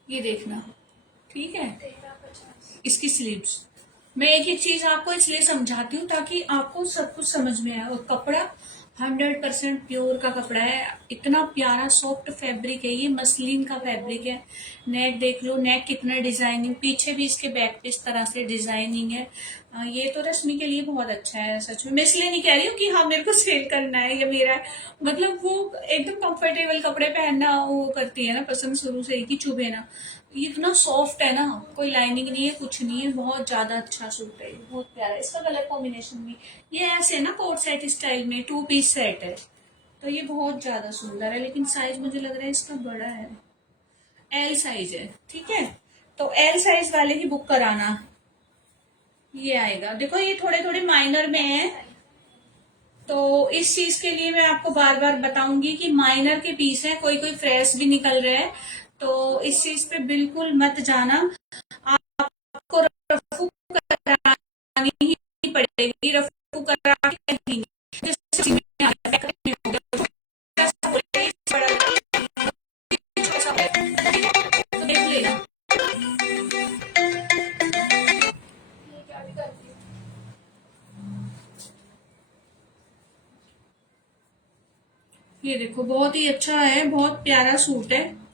ये देखना, ठीक है। 1350। इसकी स्लीव्स, मैं एक एक चीज आपको इसलिए समझाती हूँ ताकि आपको सब कुछ समझ में आए। और कपड़ा 100% प्योर का कपड़ा है, इतना प्यारा सॉफ्ट फैब्रिक है, ये मसलिन का फैब्रिक है। नेक देख लो, नेक कितना डिजाइनिंग, पीछे भी इसके बैक पे इस तरह से डिजाइनिंग है। ये तो रश्मि के लिए बहुत अच्छा है सच में। मैं इसलिए नहीं कह रही हूँ कि हाँ मेरे को सेल करना है या मेरा, मतलब वो एकदम कंफर्टेबल कपड़े पहनना वो करती है ना पसंद शुरू से ही, कि चुभे ना। ये इतना सॉफ्ट है ना, कोई लाइनिंग नहीं है, कुछ नहीं है, बहुत ज्यादा अच्छा सूट है, बहुत प्यारा है। इसका कलर कॉम्बिनेशन भी ये ऐसे ना कोट सेट स्टाइल में 2 पीस सेट है, तो ये बहुत ज्यादा सुंदर है। लेकिन साइज मुझे लग रहा है इसका बड़ा है, एल साइज है, ठीक है। तो एल साइज वाले ही बुक कराना। ये आएगा, देखो ये थोड़े थोड़े माइनर में है, तो इस चीज के लिए मैं आपको बार बार बताऊंगी कि माइनर के पीस हैं, कोई कोई फ्रेश भी निकल रहे हैं, तो इस चीज पे बिल्कुल मत जाना। आपको रफू करानी ही पड़ेगी, रफू करा के कहीं तो देख लेना। ये क्या भी करती हूँ। ये देखो बहुत ही अच्छा है, बहुत प्यारा सूट है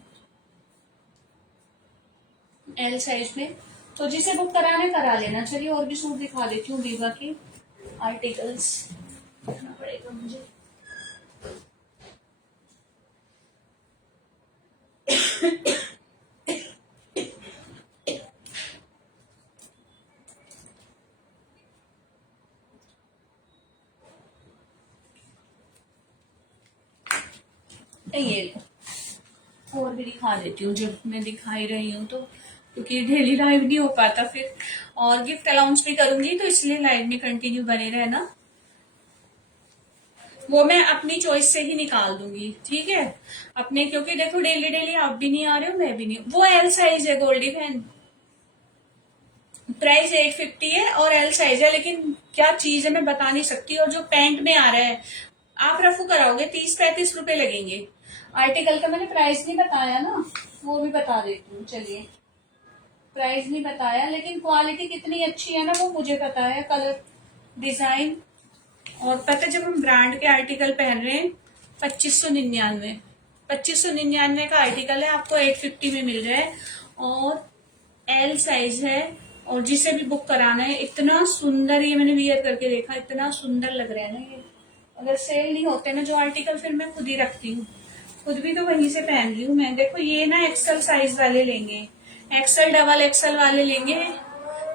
एल साइज में। तो जिसे बुक कराने करा लेना। चलिए और भी सूट दिखा देती हूँ वीवा के आर्टिकल्स, देखना पड़ेगा मुझे। ये लो, और भी दिखा देती हूँ जब मैं दिखा ही रही हूँ तो, क्योंकि डेली लाइव नहीं हो पाता फिर, और गिफ्ट अलाउंस भी करूंगी तो इसलिए लाइव में कंटिन्यू बने रहना। वो मैं अपनी चॉइस से ही निकाल दूंगी, ठीक है अपने, क्योंकि देखो डेली डेली आप भी नहीं आ रहे हो, मैं भी नहीं। वो एल साइज है गोल्डी फैन, प्राइस 850 है और एल साइज है, लेकिन क्या चीज है मैं बता नहीं सकती। और जो पैंट में आ रहा है आप रफू कराओगे 30-35 रुपए लगेंगे। आर्टिकल का मैंने प्राइस नहीं बताया ना, वो भी बता देती हूँ। चलिए, प्राइस नहीं बताया, लेकिन क्वालिटी कितनी अच्छी है ना वो मुझे पता है, कलर डिजाइन। और पता है, जब हम ब्रांड के आर्टिकल पहन रहे हैं 2599 का आर्टिकल है, आपको 850 में मिल रहा है, और एल साइज है। और जिसे भी बुक कराना है, इतना सुंदर, ये मैंने वियर करके देखा, इतना सुंदर लग रहा है ना ये। अगर सेल नहीं होते ना जो आर्टिकल, फिर मैं खुद ही रखती हूँ, खुद भी तो वहीं से पहन रही हूँ मैं। देखो ये ना एक्सल साइज वाले लेंगे, एक्सल डबल एक्सल वाले लेंगे।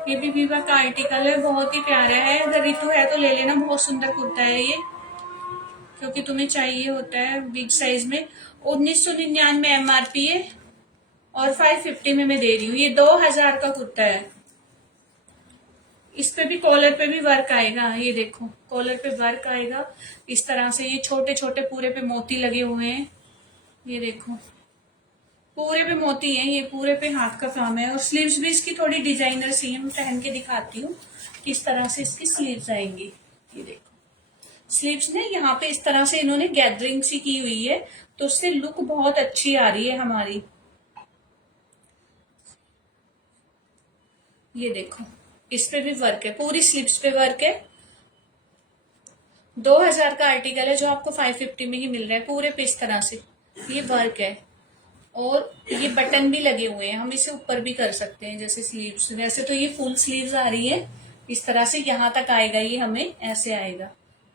ये भी वीवा का आर्टिकल है, बहुत ही प्यारा है। अगर ऋतु है तो ले लेना, बहुत सुंदर कुर्ता है ये, क्योंकि तुम्हें चाहिए होता है बिग साइज में। 1999 MRP है और 550 में मैं दे रही हूँ। ये 2000 का कुर्ता है, इस पे भी कॉलर पे भी वर्क आएगा, ये देखो कॉलर पे वर्क आएगा इस तरह से। ये छोटे छोटे पूरे पे मोती लगे हुए हैं, ये देखो पूरे पे मोती है, ये पूरे पे हाथ का काम है। और स्लीव्स भी इसकी थोड़ी डिजाइनर सी है, मैं पहन के दिखाती हूँ किस तरह से इसकी स्लीव्स आएंगी। ये देखो स्लीव्स ने यहाँ पे इस तरह से इन्होंने गैदरिंग सी की हुई है, तो उससे लुक बहुत अच्छी आ रही है हमारी। ये देखो इस पे भी वर्क है, पूरी स्लीव्स पे वर्क है। 2000 का आर्टिकल है जो आपको 550 में ही मिल रहा है, पूरे पे इस तरह से ये वर्क है। और ये बटन भी लगे हुए हैं, हम इसे ऊपर भी कर सकते हैं जैसे स्लीव्स। वैसे तो ये फुल स्लीव्स आ रही है इस तरह से, यहाँ तक आएगा, ये हमें ऐसे आएगा।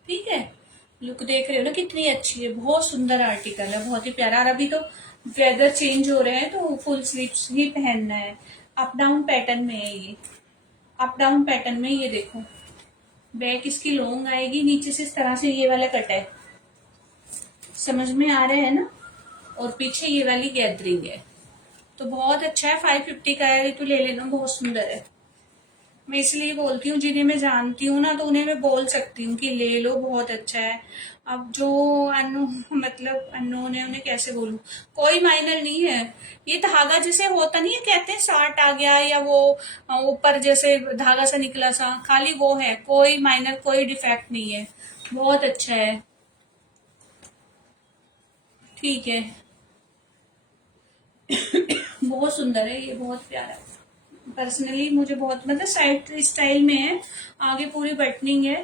ठीक है, लुक देख रहे हो ना कितनी अच्छी है, बहुत सुंदर आर्टिकल है, बहुत ही प्यारा। और अभी तो वेदर चेंज हो रहे हैं तो फुल स्लीव्स ही पहनना है। अप डाउन पैटर्न में है ये, अप डाउन पैटर्न में। ये देखो बैक इसकी लॉन्ग आएगी, नीचे से इस तरह से ये वाला कट है, समझ में आ रहे हैं ना। और पीछे ये वाली गैदरिंग है, तो बहुत अच्छा है। 550 का है, ये तो ले लेना, बहुत सुंदर है। मैं इसलिए बोलती हूँ, जिन्हें मैं जानती हूँ ना तो उन्हें मैं बोल सकती हूँ कि ले लो, बहुत अच्छा है। अब जो मतलब अननोन है उन्हें कैसे बोलूं, कोई माइनर नहीं है। ये धागा जैसे होता नहीं है, कहते हैं शार्ट आ गया या वो ऊपर जैसे धागा सा निकला सा, खाली वो है, कोई माइनर कोई डिफेक्ट नहीं है, बहुत अच्छा है। ठीक है बहुत सुंदर है ये, बहुत प्यारा है। पर्सनली मुझे बहुत, मतलब साइड स्टाइल में है, आगे पूरी बटनिंग है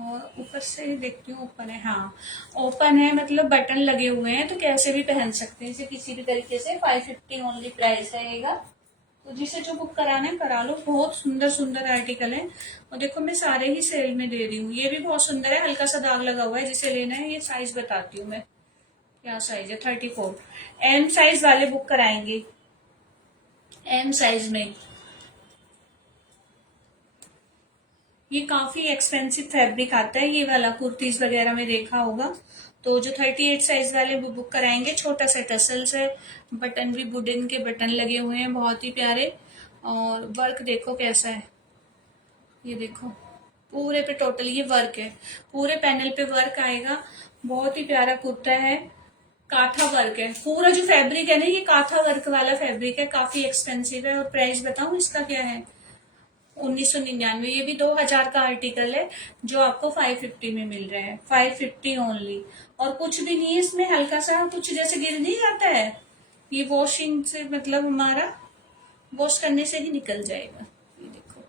और ऊपर से देखती हूँ ओपन है। हाँ ओपन है, मतलब बटन लगे हुए हैं, तो कैसे भी पहन सकते हैं इसे किसी भी तरीके से। 550 ओनली प्राइस रहेगा, तो जिसे जो बुक कराना है करा लो। बहुत सुंदर सुंदर आर्टिकल है। और देखो मैं सारे ही सेल में दे रही हूँ। ये भी बहुत सुंदर है, हल्का सा दाग लगा हुआ है, जिसे लेना है ये साइज बताती हूँ मैं, क्या साइज है, 34। एम साइज वाले बुक कराएंगे, एम साइज में। ये काफी एक्सपेंसिव फैब्रिक आता है ये वाला, कुर्तीज वगैरह में देखा होगा। तो जो 38 साइज वाले वो बुक कराएंगे, छोटा सा टसल्स है, बटन भी वुडन के बटन लगे हुए हैं, बहुत ही प्यारे। और वर्क देखो कैसा है, ये देखो पूरे पे टोटल ये वर्क है, पूरे पैनल पे वर्क आएगा। बहुत ही प्यारा कुर्ता है, काथा वर्क है, पूरा जो फैब्रिक है ना ये काथा वर्क वाला फैब्रिक है, काफी एक्सपेंसिव है। और प्राइस बताऊं इसका क्या है, 1999। ये भी 2000 का आर्टिकल है जो आपको 550 में मिल रहा है, 550 ओनली। और कुछ भी नहीं है इसमें, हल्का सा कुछ जैसे गिर नहीं जाता है, ये वॉशिंग से मतलब हमारा वॉश करने से ही निकल जाएगा। ये देखो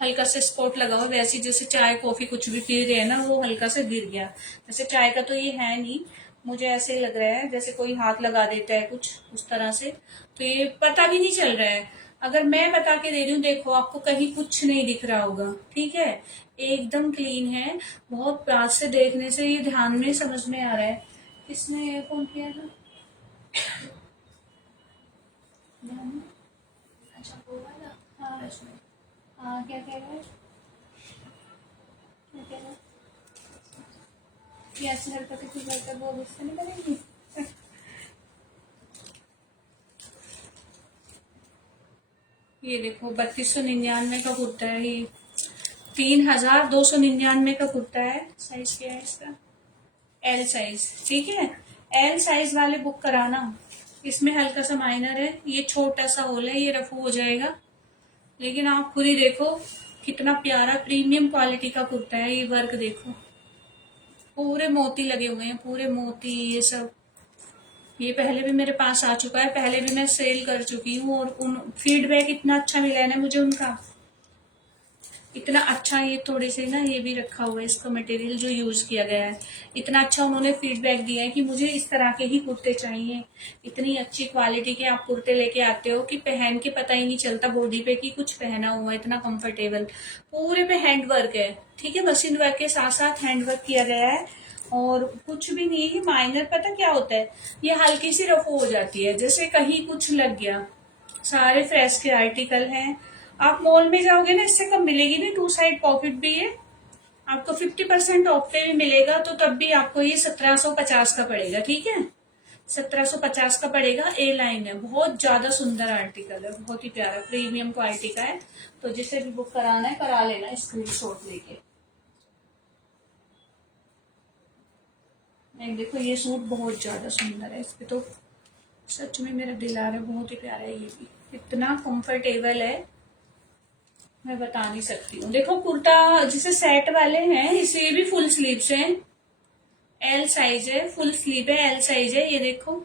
हल्का सा स्पॉट लगा हुआ, वैसे जैसे चाय कॉफी कुछ भी पी रहे हैं ना, वो हल्का सा गिर गया। जैसे चाय का तो ये है नहीं, मुझे ऐसे लग रहा है जैसे कोई हाथ लगा देता है कुछ उस तरह से, तो ये पता भी नहीं चल रहा है। अगर मैं बता के दे रही हूँ, देखो आपको कहीं कुछ नहीं दिख रहा होगा, ठीक है, एकदम क्लीन है। बहुत प्यार से देखने से ये ध्यान में समझ में आ रहा है। किसने फोन किया था, ध्यान में? अच्छा वो वाला, हाँ रश्मि, हाँ क्या कह रहा है, क्या कह रहा है, ये ऐसी हरकतें की करकर वो गुस्से नहीं करेंगी। ये देखो 3299 का कुर्ता है ये, 3299 का कुर्ता है। साइज क्या है इसका, एल साइज, ठीक है। एल साइज वाले बुक कराना, इसमें हल्का सा माइनर है, ये छोटा सा होल है, ये रफू हो जाएगा। लेकिन आप खुद ही देखो कितना प्यारा प्रीमियम क्वालिटी का कुर्ता है। ये वर्क देखो, पूरे मोती लगे हुए हैं, पूरे मोती ये सब। ये पहले भी मेरे पास आ चुका है, पहले भी मैं सेल कर चुकी हूँ, और उन फीडबैक इतना अच्छा मिला है ना मुझे उनका, इतना अच्छा। ये थोड़े से ना ये भी रखा हुआ है, इसका मटेरियल जो यूज किया गया है, इतना अच्छा उन्होंने फीडबैक दिया है कि मुझे इस तरह के ही कुर्ते चाहिए। इतनी अच्छी क्वालिटी के आप कुर्ते लेके आते हो कि पहन के पता ही नहीं चलता बॉडी पे कि कुछ पहना हुआ है, इतना कंफर्टेबल। पूरे पे हैंड वर्क है, ठीक है, मशीन वर्क के साथ साथ हैंड वर्क किया गया है। और कुछ भी नहीं है माइनर, पता क्या होता है, ये हल्की सी रफू हो जाती है, जैसे कहीं कुछ लग गया। सारे फ्रेश के आर्टिकल हैं। आप मॉल में जाओगे ना, इससे कम मिलेगी नहीं, 2 साइड पॉकेट भी है, आपको 50% ऑफ पे भी मिलेगा, तो तब भी आपको ये 1750 का पड़ेगा, ठीक है। 1750 का पड़ेगा। ए लाइन है, बहुत ज्यादा सुंदर आर्टिकल है, बहुत ही प्यारा प्रीमियम क्वालिटी का है। तो जिसे भी बुक कराना है करा लेना स्क्रीनशॉट लेके। नहीं देखो ये सूट बहुत ज्यादा सुंदर है, इस पे तो सच में मेरा दिल आ रहा है, बहुत ही प्यारा है। ये भी इतना कंफर्टेबल है, मैं बता नहीं सकती हूँ। देखो कुर्ता जिसे सेट वाले हैं, इसे भी फुल स्लीव्स हैं, एल साइज है, फुल स्लीव है, एल साइज है। ये देखो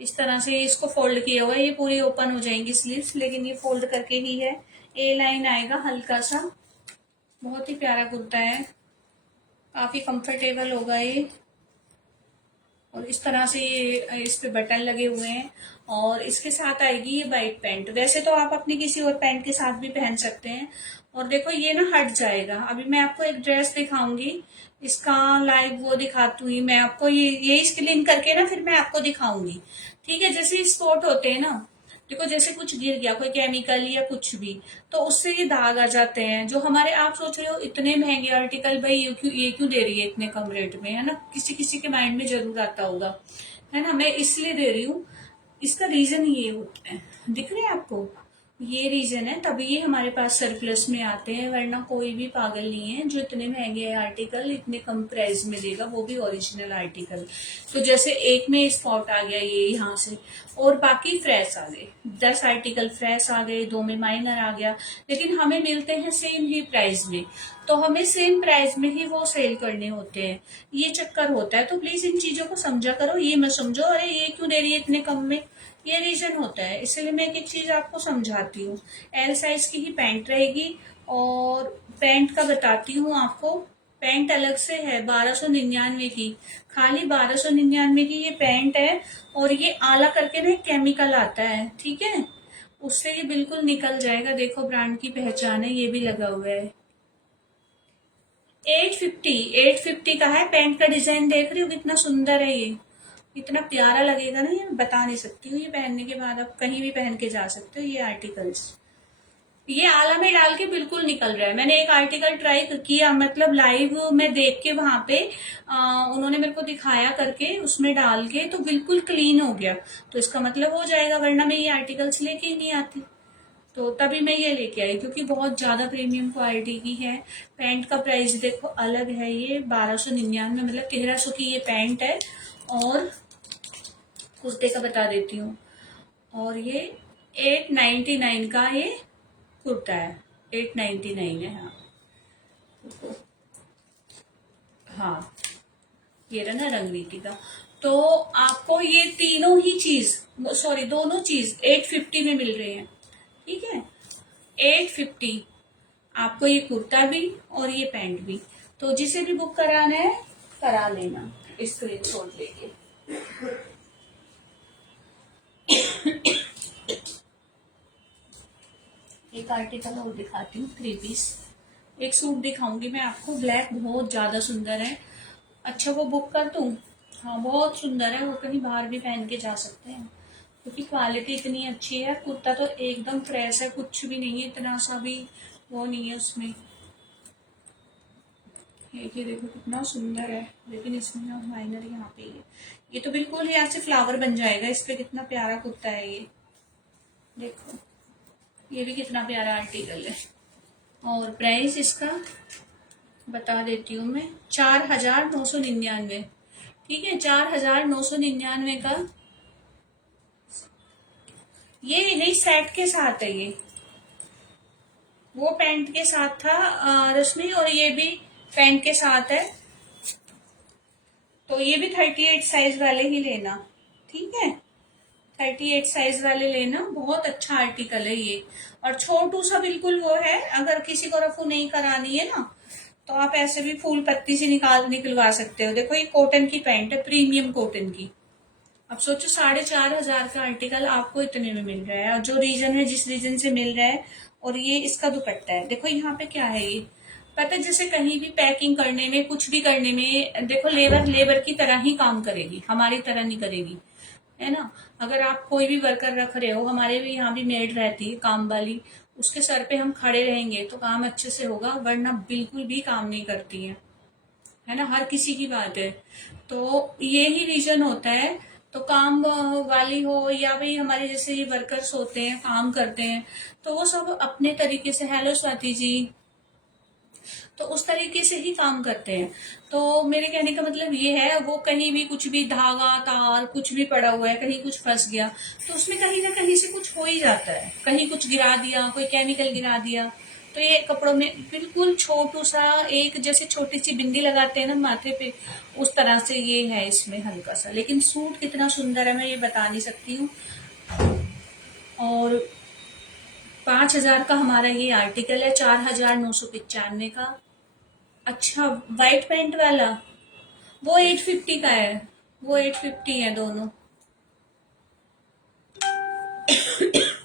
इस तरह से इसको फोल्ड किया हुआ है, ये पूरी ओपन हो जाएंगी स्लीव्स, लेकिन ये फोल्ड करके ही है। ए लाइन आएगा हल्का सा, बहुत ही प्यारा कुर्ता है, काफी कंफर्टेबल होगा ये। और इस तरह से ये इस पे बटन लगे हुए हैं, और इसके साथ आएगी ये वाइट पैंट। वैसे तो आप अपनी किसी और पैंट के साथ भी पहन सकते हैं। और देखो ये ना हट जाएगा। अभी मैं आपको एक ड्रेस दिखाऊंगी, इसका लाइव वो दिखाती हुई मैं आपको, ये स्क्रीन करके ना फिर मैं आपको दिखाऊंगी, ठीक है। जैसे स्पॉट होते हैं ना, देखो जैसे कुछ गिर गया, कोई केमिकल या कुछ भी, तो उससे ये दाग आ जाते हैं। जो हमारे, आप सोच रहे हो इतने महंगे आर्टिकल, भाई ये क्यों दे रही है इतने कम रेट में, है ना। किसी किसी के माइंड में जरूर आता होगा, है ना। मैं इसलिए दे रही हूँ, इसका रीजन ये होता है, दिख रहे हैं आपको, ये रीजन है, तभी ये हमारे पास सरप्लस में आते हैं। वरना कोई भी पागल नहीं है जो इतने महंगे आर्टिकल इतने कम प्राइस में देगा, वो भी ओरिजिनल आर्टिकल। तो जैसे एक में स्पॉट आ गया ये यहाँ से, और बाकी फ्रेश आ गए, 10 आर्टिकल फ्रेश आ गए, 2 में माइनर आ गया, लेकिन हमें मिलते हैं सेम ही प्राइस में, तो हमें सेम प्राइस में ही वो सेल करने होते हैं, ये चक्कर होता है। तो प्लीज इन चीजों को समझा करो, ये मत समझो अरे ये क्यों दे रही है इतने कम में, ये रीजन होता है। इसलिए मैं एक चीज आपको समझाती हूँ। एल साइज की ही पैंट रहेगी, और पैंट का बताती हूँ आपको। पैंट अलग से है 1299 की, खाली 1299 की ये पैंट है। और ये आला करके ना केमिकल आता है, ठीक है, उससे ये बिल्कुल निकल जाएगा। देखो ब्रांड की पहचान है, ये भी लगा हुआ है। 850 का है। पैंट का डिजाइन देख रही हो कितना सुंदर है, ये इतना प्यारा लगेगा ना, ये बता नहीं सकती हूँ। ये पहनने के बाद आप कहीं भी पहन के जा सकते हो ये आर्टिकल्स। ये आला में डाल के बिल्कुल निकल रहा है। मैंने एक आर्टिकल ट्राई किया, मतलब लाइव में देख के वहां पे उन्होंने मेरे को दिखाया करके, उसमें डाल के तो बिल्कुल क्लीन हो गया। तो इसका मतलब हो जाएगा, वरना मैं ये आर्टिकल्स लेके ही नहीं आती। तो तभी मैं ये लेके आई, क्योंकि बहुत ज्यादा प्रीमियम क्वालिटी की है। पैंट का प्राइस देखो अलग है, ये 1299, मतलब 1300 की ये पैंट है। और कुर्ते का बता देती हूँ, और ये 899 का ये कुर्ता है, 899 है। हाँ हाँ, ये रहा ना रंगनीति का। तो आपको ये तीनों ही चीज, सॉरी दोनों चीज 850 में मिल रही है, ठीक है। 850 आपको ये कुर्ता भी और ये पैंट भी। तो जिसे भी बुक कराना है करा लेना स्क्रीनशॉट लेके। एक आर्टिकल और दिखाती हूँ, 3 पीस। एक सूट दिखाऊंगी मैं आपको, ब्लैक, बहुत ज्यादा सुंदर है। अच्छा वो बुक कर दूं? हाँ बहुत सुंदर है, वो कहीं बाहर भी पहन के जा सकते हैं, क्योंकि क्वालिटी इतनी अच्छी है। कुर्ता तो एकदम फ्रेश है, कुछ भी नहीं है, इतना सा भी वो नहीं है उसमें। ये देखो कितना सुंदर है, लेकिन इसमें ना माइनर यहाँ पे है। ये तो बिल्कुल यहाँ से फ्लावर बन जाएगा इस पे। कितना प्यारा कुर्ता है ये, देखो ये भी कितना प्यारा आर्टिकल है। और प्राइस इसका बता देती हूँ मैं, 4999, ठीक है, 4999 का। ये नहीं, सेट के साथ है ये, वो पैंट के साथ था रश्मि, और ये भी पैंट के साथ है। तो ये भी 38 साइज वाले ही लेना, ठीक है, 38 साइज वाले लेना। बहुत अच्छा आर्टिकल है ये, और छोटू सा बिल्कुल वो है। अगर किसी को रफू नहीं करानी है ना, तो आप ऐसे भी फूल पत्ती से निकलवा सकते हो। देखो ये कॉटन की पैंट है, प्रीमियम कॉटन की। अब सोचो 4500 का आर्टिकल आपको इतने में मिल रहा है, और जो रीजन है जिस रीजन से मिल रहा है। और ये इसका दुपट्टा है, देखो यहाँ पे क्या है, ये पता है, जैसे कहीं भी पैकिंग करने में, कुछ भी करने में, देखो लेबर की तरह ही काम करेगी, हमारी तरह नहीं करेगी, है ना। अगर आप कोई भी वर्कर रख रहे हो, हमारे भी यहाँ भी मेड रहती है काम वाली, उसके सर पे हम खड़े रहेंगे तो काम अच्छे से होगा, वरना बिल्कुल भी काम नहीं करती है ना। हर किसी की बात है। तो ये ही रीजन होता है तो काम वाली हो या भाई हमारे जैसे ये वर्कर्स होते हैं, काम करते हैं, तो वो सब अपने तरीके से, हेलो स्वाति जी, तो उस तरीके से ही काम करते हैं। तो मेरे कहने का मतलब ये है, वो कहीं भी कुछ भी धागा तार कुछ भी पड़ा हुआ है, कहीं कुछ फंस गया, तो उसमें कहीं ना कहीं से कुछ हो ही जाता है, कहीं कुछ गिरा दिया, कोई केमिकल गिरा दिया, तो ये कपड़ों में बिल्कुल छोटू सा, एक जैसे छोटी सी बिंदी लगाते हैं ना माथे पे, उस तरह से ये है इसमें हल्का सा। लेकिन सूट कितना सुंदर है मैं ये बता नहीं सकती हूँ। और 5,000 का हमारा ये आर्टिकल है, 4,995 का। अच्छा, वाइट पैंट वाला वो 850 का है, वो 850 है दोनों।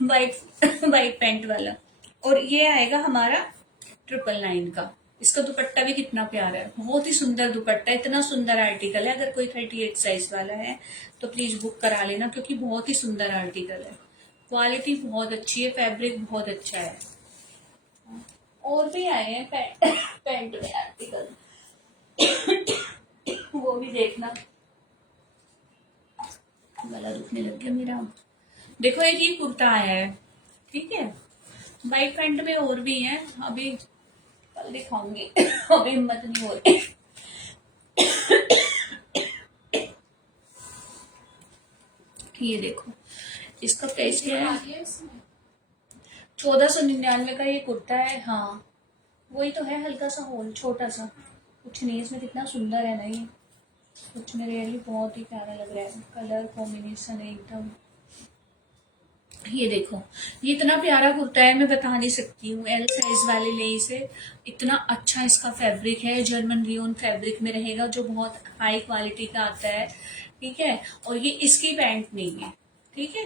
वाइट वाइट पैंट वाला। और ये आएगा हमारा 999 का। इसका दुपट्टा भी कितना प्यारा है, बहुत ही सुंदर दुपट्टा, इतना सुंदर आर्टिकल है। अगर कोई 38 साइज वाला है तो प्लीज बुक करा लेना, क्योंकि बहुत ही सुंदर आर्टिकल है, क्वालिटी बहुत अच्छी है, फैब्रिक बहुत अच्छा है। और भी आए हैं पैंट में आर्टिकल, वो भी देखना। गला दुखने लग गया मेरा। देखो एक ये कुर्ता आया है, ठीक है, वाइट पैंट में और भी है, अभी कल दिखाऊंगी। अभी हिम्मत नहीं हो रही। ये देखो, इसका प्राइस क्या है, आ गया इसमें। 1499 का ये कुर्ता है। हाँ वही तो है, हल्का सा होल, छोटा सा, कुछ नहीं। इसमें कितना सुंदर है ना ये, कुछ में रियली बहुत ही प्यारा लग रहा है, कलर कॉम्बिनेशन है एकदम। ये देखो, ये इतना प्यारा कुर्ता है, मैं बता नहीं सकती हूँ। एल साइज वाले ले इसे, इतना अच्छा इसका फैब्रिक है, जर्मन रियोन फैब्रिक में रहेगा, जो बहुत हाई क्वालिटी का आता है, ठीक है। और ये इसकी पैंट नहीं है, ठीक है,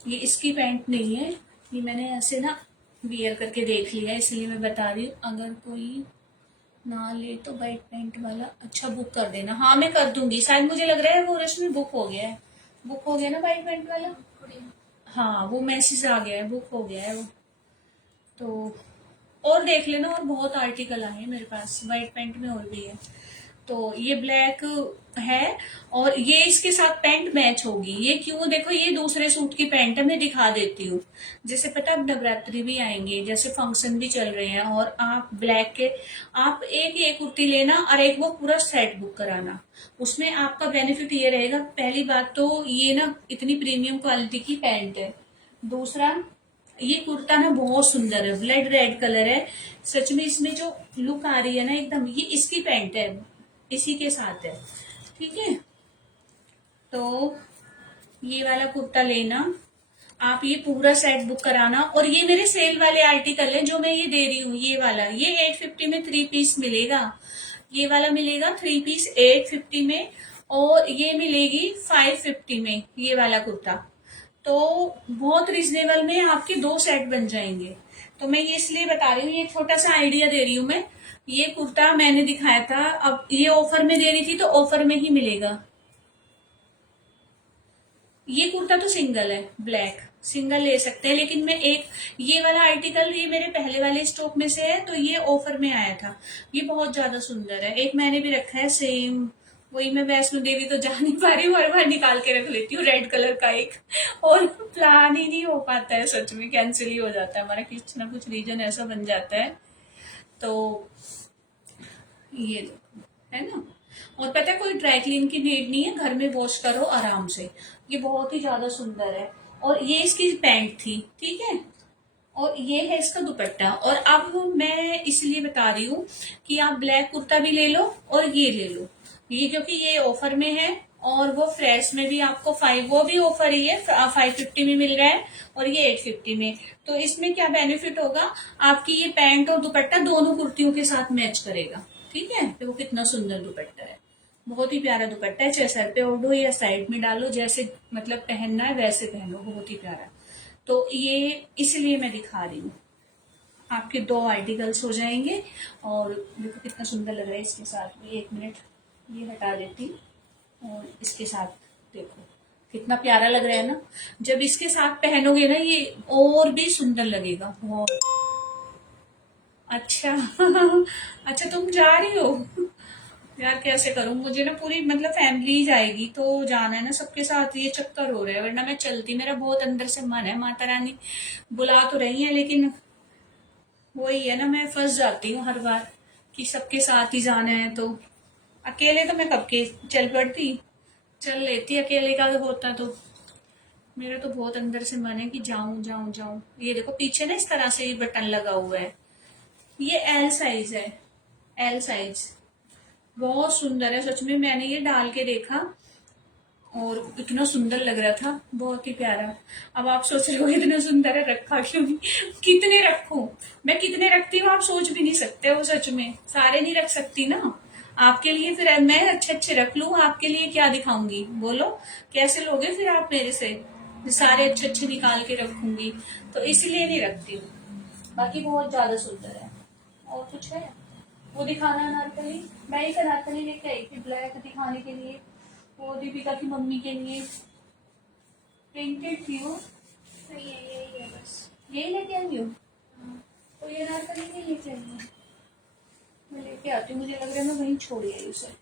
ये इसकी पैंट नहीं है, ये मैंने ऐसे ना वियर करके देख लिया, इसलिए मैं बता रही हूँ। अगर कोई ना ले तो वाइट पैंट वाला अच्छा बुक कर देना। हाँ मैं कर दूंगी, शायद मुझे लग रहा है वो रश में बुक हो गया है, बुक हो गया ना वाइट पैंट वाला। हाँ वो मैसेज आ गया है, बुक हो गया है वो। तो और देख लेना, और बहुत आर्टिकल आए हैं मेरे पास वाइट पैंट में, और भी है। तो ये ब्लैक है, और ये इसके साथ पैंट मैच होगी। ये क्यों, देखो ये दूसरे सूट की पैंट है, मैं दिखा देती हूँ। जैसे पता अब नवरात्रि भी आएंगे, जैसे फंक्शन भी चल रहे हैं, और आप ब्लैक के, आप एक ये कुर्ती लेना और एक वो पूरा सेट बुक कराना। उसमें आपका बेनिफिट ये रहेगा, पहली बात तो ये ना इतनी प्रीमियम क्वालिटी की पैंट है। दूसरा, ये कुर्ता ना बहुत सुंदर है, ब्लड रेड कलर है, सच में इसमें जो लुक आ रही है ना एकदम, ये इसकी पैंट है, इसी के साथ है, ठीक है। तो ये वाला कुर्ता लेना आप, ये पूरा सेट बुक कराना। और ये मेरे सेल वाले आर्टिकल है जो मैं ये दे रही हूँ, ये वाला, ये 850 में 3 पीस मिलेगा, ये वाला मिलेगा 3 पीस 850 में, और ये मिलेगी 550 में, ये वाला कुर्ता। तो बहुत रिजनेबल में आपके 2 सेट बन जाएंगे। तो मैं ये इसलिए बता रही हूँ, ये छोटा सा आइडिया दे रही हूँ मैं। ये कुर्ता मैंने दिखाया था, अब ये ऑफर में दे रही थी तो ऑफर में ही मिलेगा। ये कुर्ता तो सिंगल है, ब्लैक सिंगल ले सकते हैं, लेकिन मैं एक ये वाला आर्टिकल, ये मेरे पहले वाले स्टॉक में से है, तो ये ऑफर में आया था। ये बहुत ज्यादा सुंदर है, एक मैंने भी रखा है सेम, वही मैं वैष्णो देवी तो जा नहीं पा रही हूँ, हर बार निकाल के रख लेती हूँ रेड कलर का एक, और प्लान ही नहीं हो पाता है, सच में कैंसिल ही हो जाता है हमारा, कुछ ना कुछ रीजन ऐसा बन जाता है। तो ये देखो, है ना। और पता है, कोई ड्राई क्लीन की नीड नहीं है, घर में वॉश करो आराम से। ये बहुत ही ज्यादा सुंदर है, और ये इसकी पैंट थी, ठीक है, और ये है इसका दुपट्टा। और अब मैं इसलिए बता रही हूँ कि आप ब्लैक कुर्ता भी ले लो और ये ले लो, ये क्योंकि ये ऑफर में है, और वो फ्रेश में भी आपको वो भी ऑफर ही है, 550 में मिल रहा है, और ये 850 में। तो इसमें क्या बेनिफिट होगा, आपकी ये पैंट और दुपट्टा दोनों कुर्तियों के साथ मैच करेगा, ठीक है। तो वो कितना सुंदर दुपट्टा है, बहुत ही प्यारा दुपट्टा है, चाहे सर पे ओढ़ो या साइड में डालो, जैसे मतलब पहनना है वैसे पहनो, बहुत ही प्यारा। तो ये इसलिए मैं दिखा रही हूँ, आपके 2 आर्टिकल्स हो जाएंगे। और देखो कितना सुंदर लग रहा है इसके साथ में, 1 मिनट ये हटा देती हूँ, और इसके साथ देखो कितना प्यारा लग रहा है ना। जब इसके साथ पहनोगे ना ये और भी सुंदर लगेगा बहुत। अच्छा अच्छा तुम जा रही हो, यार कैसे करूं, मुझे ना पूरी मतलब फैमिली जाएगी तो जाना है ना सबके साथ, ये चक्कर हो रहा है, वरना मैं चलती, मेरा बहुत अंदर से मन है, माता रानी बुला तो रही है, लेकिन वही है ना, मैं फंस जाती हूँ हर बार कि सबके साथ ही जाना है, तो अकेले तो मैं कब के चल पड़ती, चल लेती अकेले का होता तो। मेरा तो बहुत अंदर से मन है कि जाऊं जाऊं जाऊं। ये देखो पीछे ना इस तरह से ये बटन लगा हुआ है, ये एल साइज है, एल साइज बहुत सुंदर है सच में, मैंने ये डाल के देखा और इतना सुंदर लग रहा था, बहुत ही प्यारा। अब आप सोच रहे हो इतना सुंदर है रखा क्यों नहीं, कितने रखूं, मैं कितने रखती हूँ आप सोच भी नहीं सकते हो, सच में सारे नहीं रख सकती ना। आपके लिए फिर मैं अच्छे अच्छे रख लूं, आपके लिए क्या दिखाऊंगी बोलो, कैसे लोगे फिर आप मेरे से, सारे अच्छे अच्छे निकाल के रखूंगी, तो इसलिए नहीं रखती हूँ। बाकी बहुत ज्यादा सुंदर है। और कुछ है वो दिखाना अनारकली, मैं एक अनारकली लेके आई थी ब्लैक दिखाने के लिए, वो दीपिका की मम्मी के लिए, प्रिंटेड थी वो, नहीं है, यही है बस। यही लेके आई हूँ। हाँ। तो ये अनारकली नहीं लेके आई हूँ, मैं लेके आती हूँ, मुझे लग रहा है मैं वहीं छोड़ आई उसे।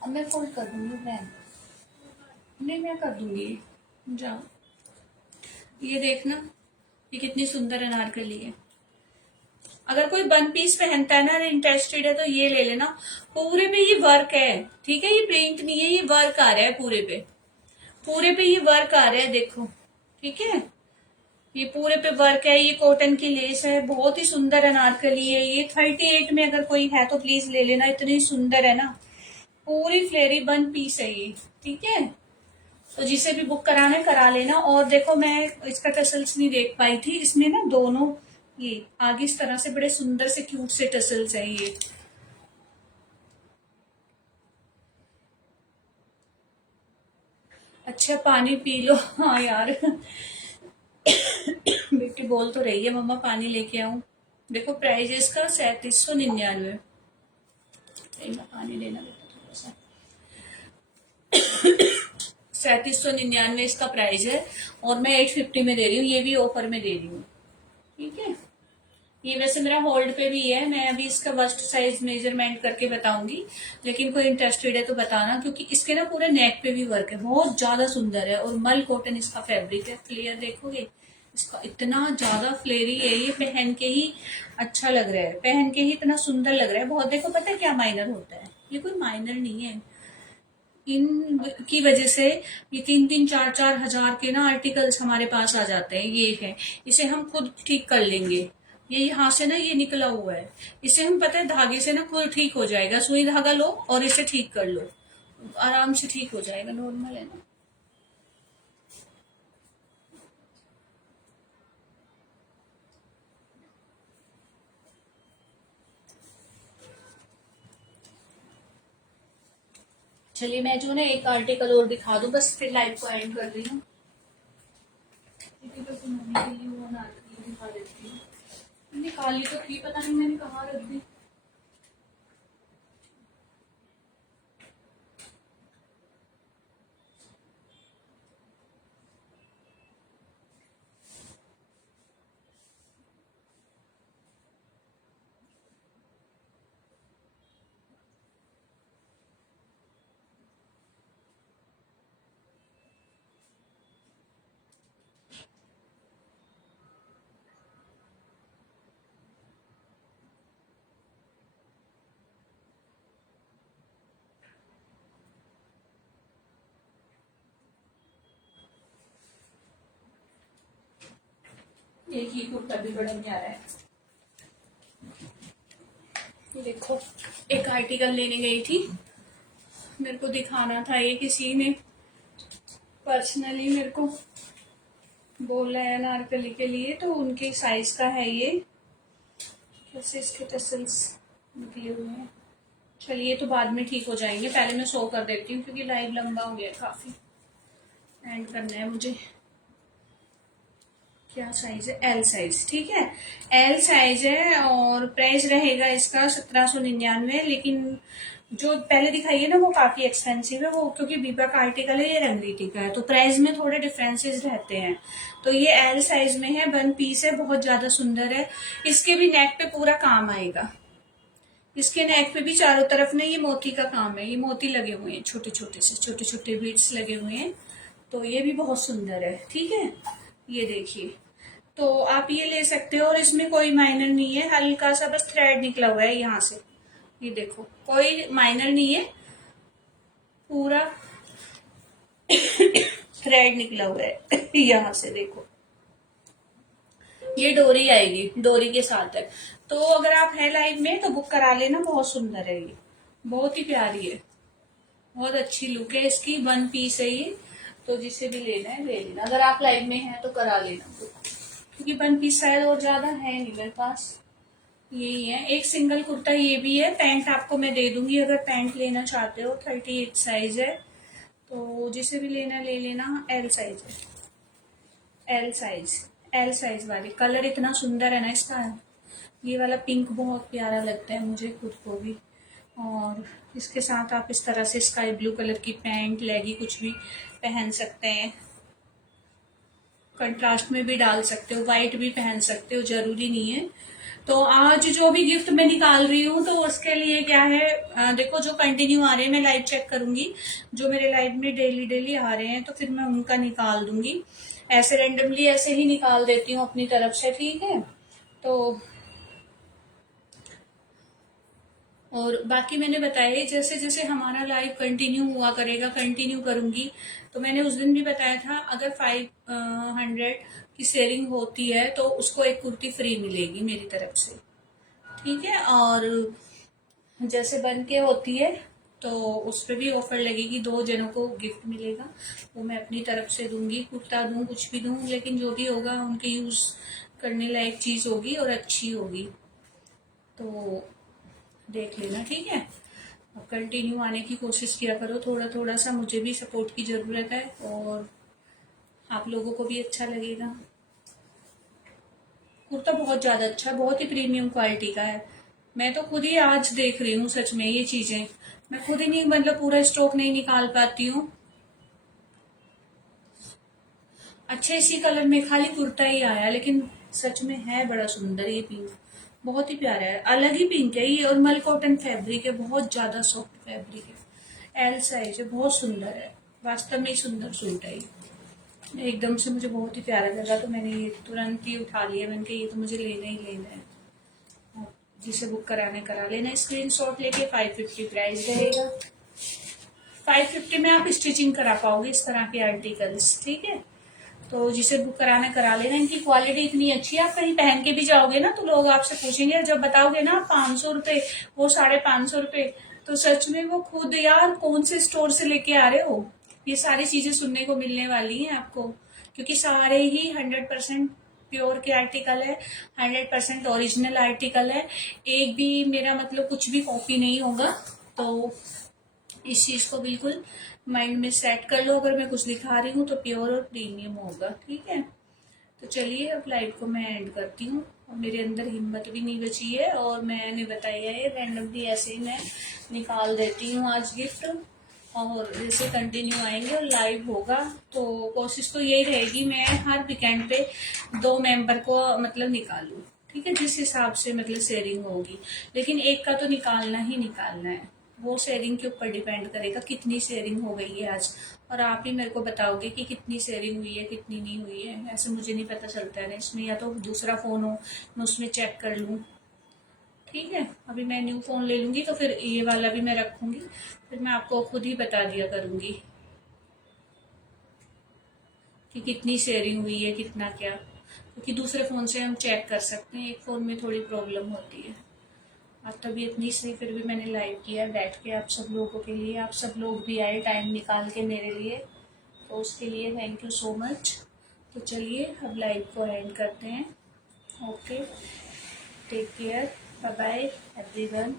अब मैं फोल्ड कर दूंगी, मैं नहीं मैं कर दूंगी, जाओ। ये देखना, ये कितनी सुंदर अनारकली है। अगर कोई वन पीस पहनता है ना, इंटरेस्टेड है तो ये ले लेना, पूरे पे ये वर्क है, ठीक है, ये प्रिंट नहीं है, ये वर्क आ रहा है पूरे पे, पूरे पे ये वर्क आ रहा है देखो, ठीक है, ये पूरे पे वर्क है, ये कॉटन की लेस है, बहुत ही सुंदर अनारकली है ये। 38 में अगर कोई है तो प्लीज ले लेना, इतनी सुंदर है ना, पूरी फ्लेरी वन पीस है ये, ठीक है। तो जिसे भी बुक कराना है करा लेना। और देखो मैं इसका टसल्स नहीं देख पाई थी, इसमें ना दोनों ये आगे इस तरह से बड़े सुंदर से क्यूट से टसल्स है ये। अच्छा पानी पी लो, हाँ यार बेटी बोल तो रही है मम्मा पानी लेके आऊं। देखो प्राइस है इसका 3799। पानी लेना बेटा थोड़ा सा, 3799 इसका प्राइस है, और मैं 850 में दे रही हूँ, ये भी ऑफर में दे रही हूँ, ठीक है। ये वैसे मेरा होल्ड पे भी है, मैं अभी इसका बस्ट साइज मेजरमेंट करके बताऊंगी, लेकिन कोई इंटरेस्टेड है तो बताना, क्योंकि इसके ना पूरे नेक पे भी वर्क है, बहुत ज्यादा सुंदर है, और मल कॉटन इसका फैब्रिक है। फ्लेयर देखोगे इसका इतना ज्यादा फ्लेयरी है, ये पहन के ही अच्छा लग रहा है, पहन के ही इतना सुंदर लग रहा है बहुत। देखो पता है क्या माइनर होता है, ये कोई माइनर नहीं है, इन की वजह से ये 3-3 4-4 हजार के ना आर्टिकल्स हमारे पास आ जाते हैं। ये है, इसे हम खुद ठीक कर लेंगे, ये यहाँ से ना ये निकला हुआ है, इसे हम पता है धागे से ना खुद ठीक हो जाएगा, सुई धागा लो और इसे ठीक कर लो, आराम से ठीक हो जाएगा, नॉर्मल है ना। चलिए मैं जो ना एक आर्टिकल और दिखा दूं, बस फिर लाइव को एंड कर रही हूँ। मम्मी के लिए वो नारकली दिखा देती हूँ, निकाली तो थी, पता नहीं मैंने कहाँ रख दी। एक ही कुर्ता भी बड़ा नहीं आ रहा है। ये देखो एक आर्टिकल लेने गई थी, मेरे को दिखाना था, ये किसी ने पर्सनली मेरे को बोला है अनारकली के लिए, तो उनके साइज का है ये, कैसे इसके टसल्स निकले हुए हैं। चलिए तो बाद में ठीक हो जाएंगे, पहले मैं शो कर देती हूँ क्योंकि लाइव लंबा हो गया काफी, एंड करना है मुझे। क्या साइज है, एल साइज, ठीक है, एल साइज है, और प्राइस रहेगा इसका 1799, लेकिन जो पहले दिखाई है ना वो काफी एक्सपेंसिव है, वो क्योंकि बीबा का आर्टिकल है, ये रंगरीटी का है, तो प्राइस में थोड़े डिफरेंसेस रहते हैं। तो ये एल साइज में है, 1 पीस है, बहुत ज्यादा सुंदर है। इसके भी नेक पे पूरा काम आएगा। इसके नेक पे भी चारों तरफ ना ये मोती का काम है, ये मोती लगे हुए हैं, छोटे छोटे से छोटे छोटे बीड्स लगे हुए हैं। तो ये भी बहुत सुंदर है। ठीक है, ये देखिए, तो आप ये ले सकते हो। और इसमें कोई माइनर नहीं है, हल्का सा बस थ्रेड निकला हुआ है यहाँ से, ये देखो, कोई माइनर नहीं है, पूरा थ्रेड निकला हुआ है यहाँ से देखो। ये डोरी आएगी, डोरी के साथ है। तो अगर आप है लाइव में तो बुक करा लेना, बहुत सुंदर है ये, बहुत ही प्यारी है, बहुत अच्छी लुक है इसकी। 1 पीस है ये, तो जिसे भी लेना है ले लेना, अगर आप लाइव में हैं तो करा लेना बुक, क्योंकि 1 पीस शायद और ज्यादा है नहीं मेरे पास, यही है। एक सिंगल कुर्ता ये भी है। पैंट आपको मैं दे दूंगी अगर पैंट लेना चाहते हो, 38 साइज है, तो जिसे भी लेना ले लेना। एल साइज है, एल साइज, एल साइज वाली। कलर इतना सुंदर है ना इसका, ये वाला पिंक बहुत प्यारा लगता है मुझे खुद को भी। और इसके साथ आप इस तरह से स्काई ब्लू कलर की पैंट, लेगी कुछ भी पहन सकते हैं। कंट्रास्ट में भी डाल सकते हो, व्हाइट भी पहन सकते हो, जरूरी नहीं है। तो आज जो भी गिफ्ट मैं निकाल रही हूँ तो उसके लिए क्या है, देखो जो कंटिन्यू आ रहे हैं मैं लाइव चेक करूंगी, जो मेरे लाइव में डेली डेली आ रहे हैं तो फिर मैं उनका निकाल दूंगी। ऐसे रेंडमली ऐसे ही निकाल देती हूँ अपनी तरफ से, ठीक है। तो और बाकी मैंने बताया, जैसे जैसे हमारा लाइव कंटिन्यू हुआ करेगा, कंटिन्यू करूंगी। तो मैंने उस दिन भी बताया था, अगर 500 की शेयरिंग होती है तो उसको एक कुर्ती फ्री मिलेगी मेरी तरफ से, ठीक है। और जैसे बन के होती है तो उस पर भी ऑफर लगेगी, 2 जनों को गिफ्ट मिलेगा, वो मैं अपनी तरफ से दूंगी। कुर्ता दूं, कुछ भी दूं, लेकिन जो भी होगा उनके यूज करने लायक चीज होगी और अच्छी होगी, तो देख लेना, ठीक है। अब कंटिन्यू आने की कोशिश किया करो, थोड़ा थोड़ा सा, मुझे भी सपोर्ट की जरूरत है और आप लोगों को भी अच्छा लगेगा। कुर्ता बहुत ज्यादा अच्छा है, बहुत ही प्रीमियम क्वालिटी का है। मैं तो खुद ही आज देख रही हूँ सच में ये चीजें, मैं खुद ही नहीं, मतलब पूरा स्टॉक नहीं निकाल पाती हूँ। अच्छे इसी कलर में खाली कुर्ता ही आया, लेकिन सच में है बड़ा सुंदर ये पिंक, बहुत ही प्यारा है, अलग ही पिंक है ये। और मल कॉटन फैब्रिक है, बहुत ज्यादा सॉफ्ट फैब्रिक है, एल साइज है, बहुत सुंदर है, वास्तव में ही सुंदर सूट है ये। एकदम से मुझे बहुत ही प्यारा लगा तो मैंने ये तुरंत ही उठा लिया, मैंने कहा ये तो मुझे लेना ही लेना है। जिसे बुक कराने करा लेना, स्क्रीनशॉट लेके। 550 प्राइस रहेगा, 550 में आप स्टिचिंग करा पाओगे इस तरह के आर्टिकल्स, ठीक है। तो जिसे बुक कराना करा लेना, इनकी क्वालिटी इतनी अच्छी है, आप कहीं पहन के भी जाओगे ना तो लोग आपसे पूछेंगे, जब बताओगे ना 500 रुपए, वो 550 रुपए, तो सच में वो खुद, यार कौन से स्टोर से लेके आ रहे हो, ये सारी चीजें सुनने को मिलने वाली हैं आपको, क्योंकि सारे ही 100% प्योर के आर्टिकल है, 100% ओरिजिनल आर्टिकल है, एक भी मेरा मतलब कुछ भी कॉपी नहीं होगा। तो इस चीज को बिल्कुल माइंड में सेट कर लो, अगर मैं कुछ दिखा रही हूँ तो प्योर और प्रीमियम होगा, ठीक है। तो चलिए अब लाइव को मैं एंड करती हूँ, और मेरे अंदर हिम्मत भी नहीं बची है, और मैंने बताया है रैंडमली ऐसे ही मैं निकाल देती हूँ आज गिफ्ट। और जैसे कंटिन्यू आएंगे और लाइव होगा तो कोशिश तो यही रहेगी, मैं हर वीकेंड पे 2 मेंबर को मतलब निकालूं, ठीक है, जिस हिसाब से मतलब शेयरिंग होगी, लेकिन एक का तो निकालना ही निकालना है। वो शेयरिंग के ऊपर डिपेंड करेगा कितनी शेयरिंग हो गई है आज, और आप ही मेरे को बताओगे कि कितनी शेयरिंग हुई है कितनी नहीं हुई है, ऐसे मुझे नहीं पता चलता है ना इसमें, या तो दूसरा फोन हो मैं उसमें चेक कर लूँ, ठीक है। अभी मैं न्यू फोन ले लूंगी तो फिर ये वाला भी मैं रखूंगी, फिर मैं आपको खुद ही बता दिया करूंगी कि कितनी शेयरिंग हुई है कितना क्या, क्योंकि दूसरे फोन से हम चेक कर सकते हैं, एक फोन में थोड़ी प्रॉब्लम होती है। आज तबीयत नहीं सही, फिर भी मैंने लाइव किया बैठ के आप सब लोगों के लिए, आप सब लोग भी आए टाइम निकाल के मेरे लिए, तो उसके लिए थैंक यू सो मच। तो चलिए अब लाइव को एंड करते हैं। Okay, take care, bye bye everyone.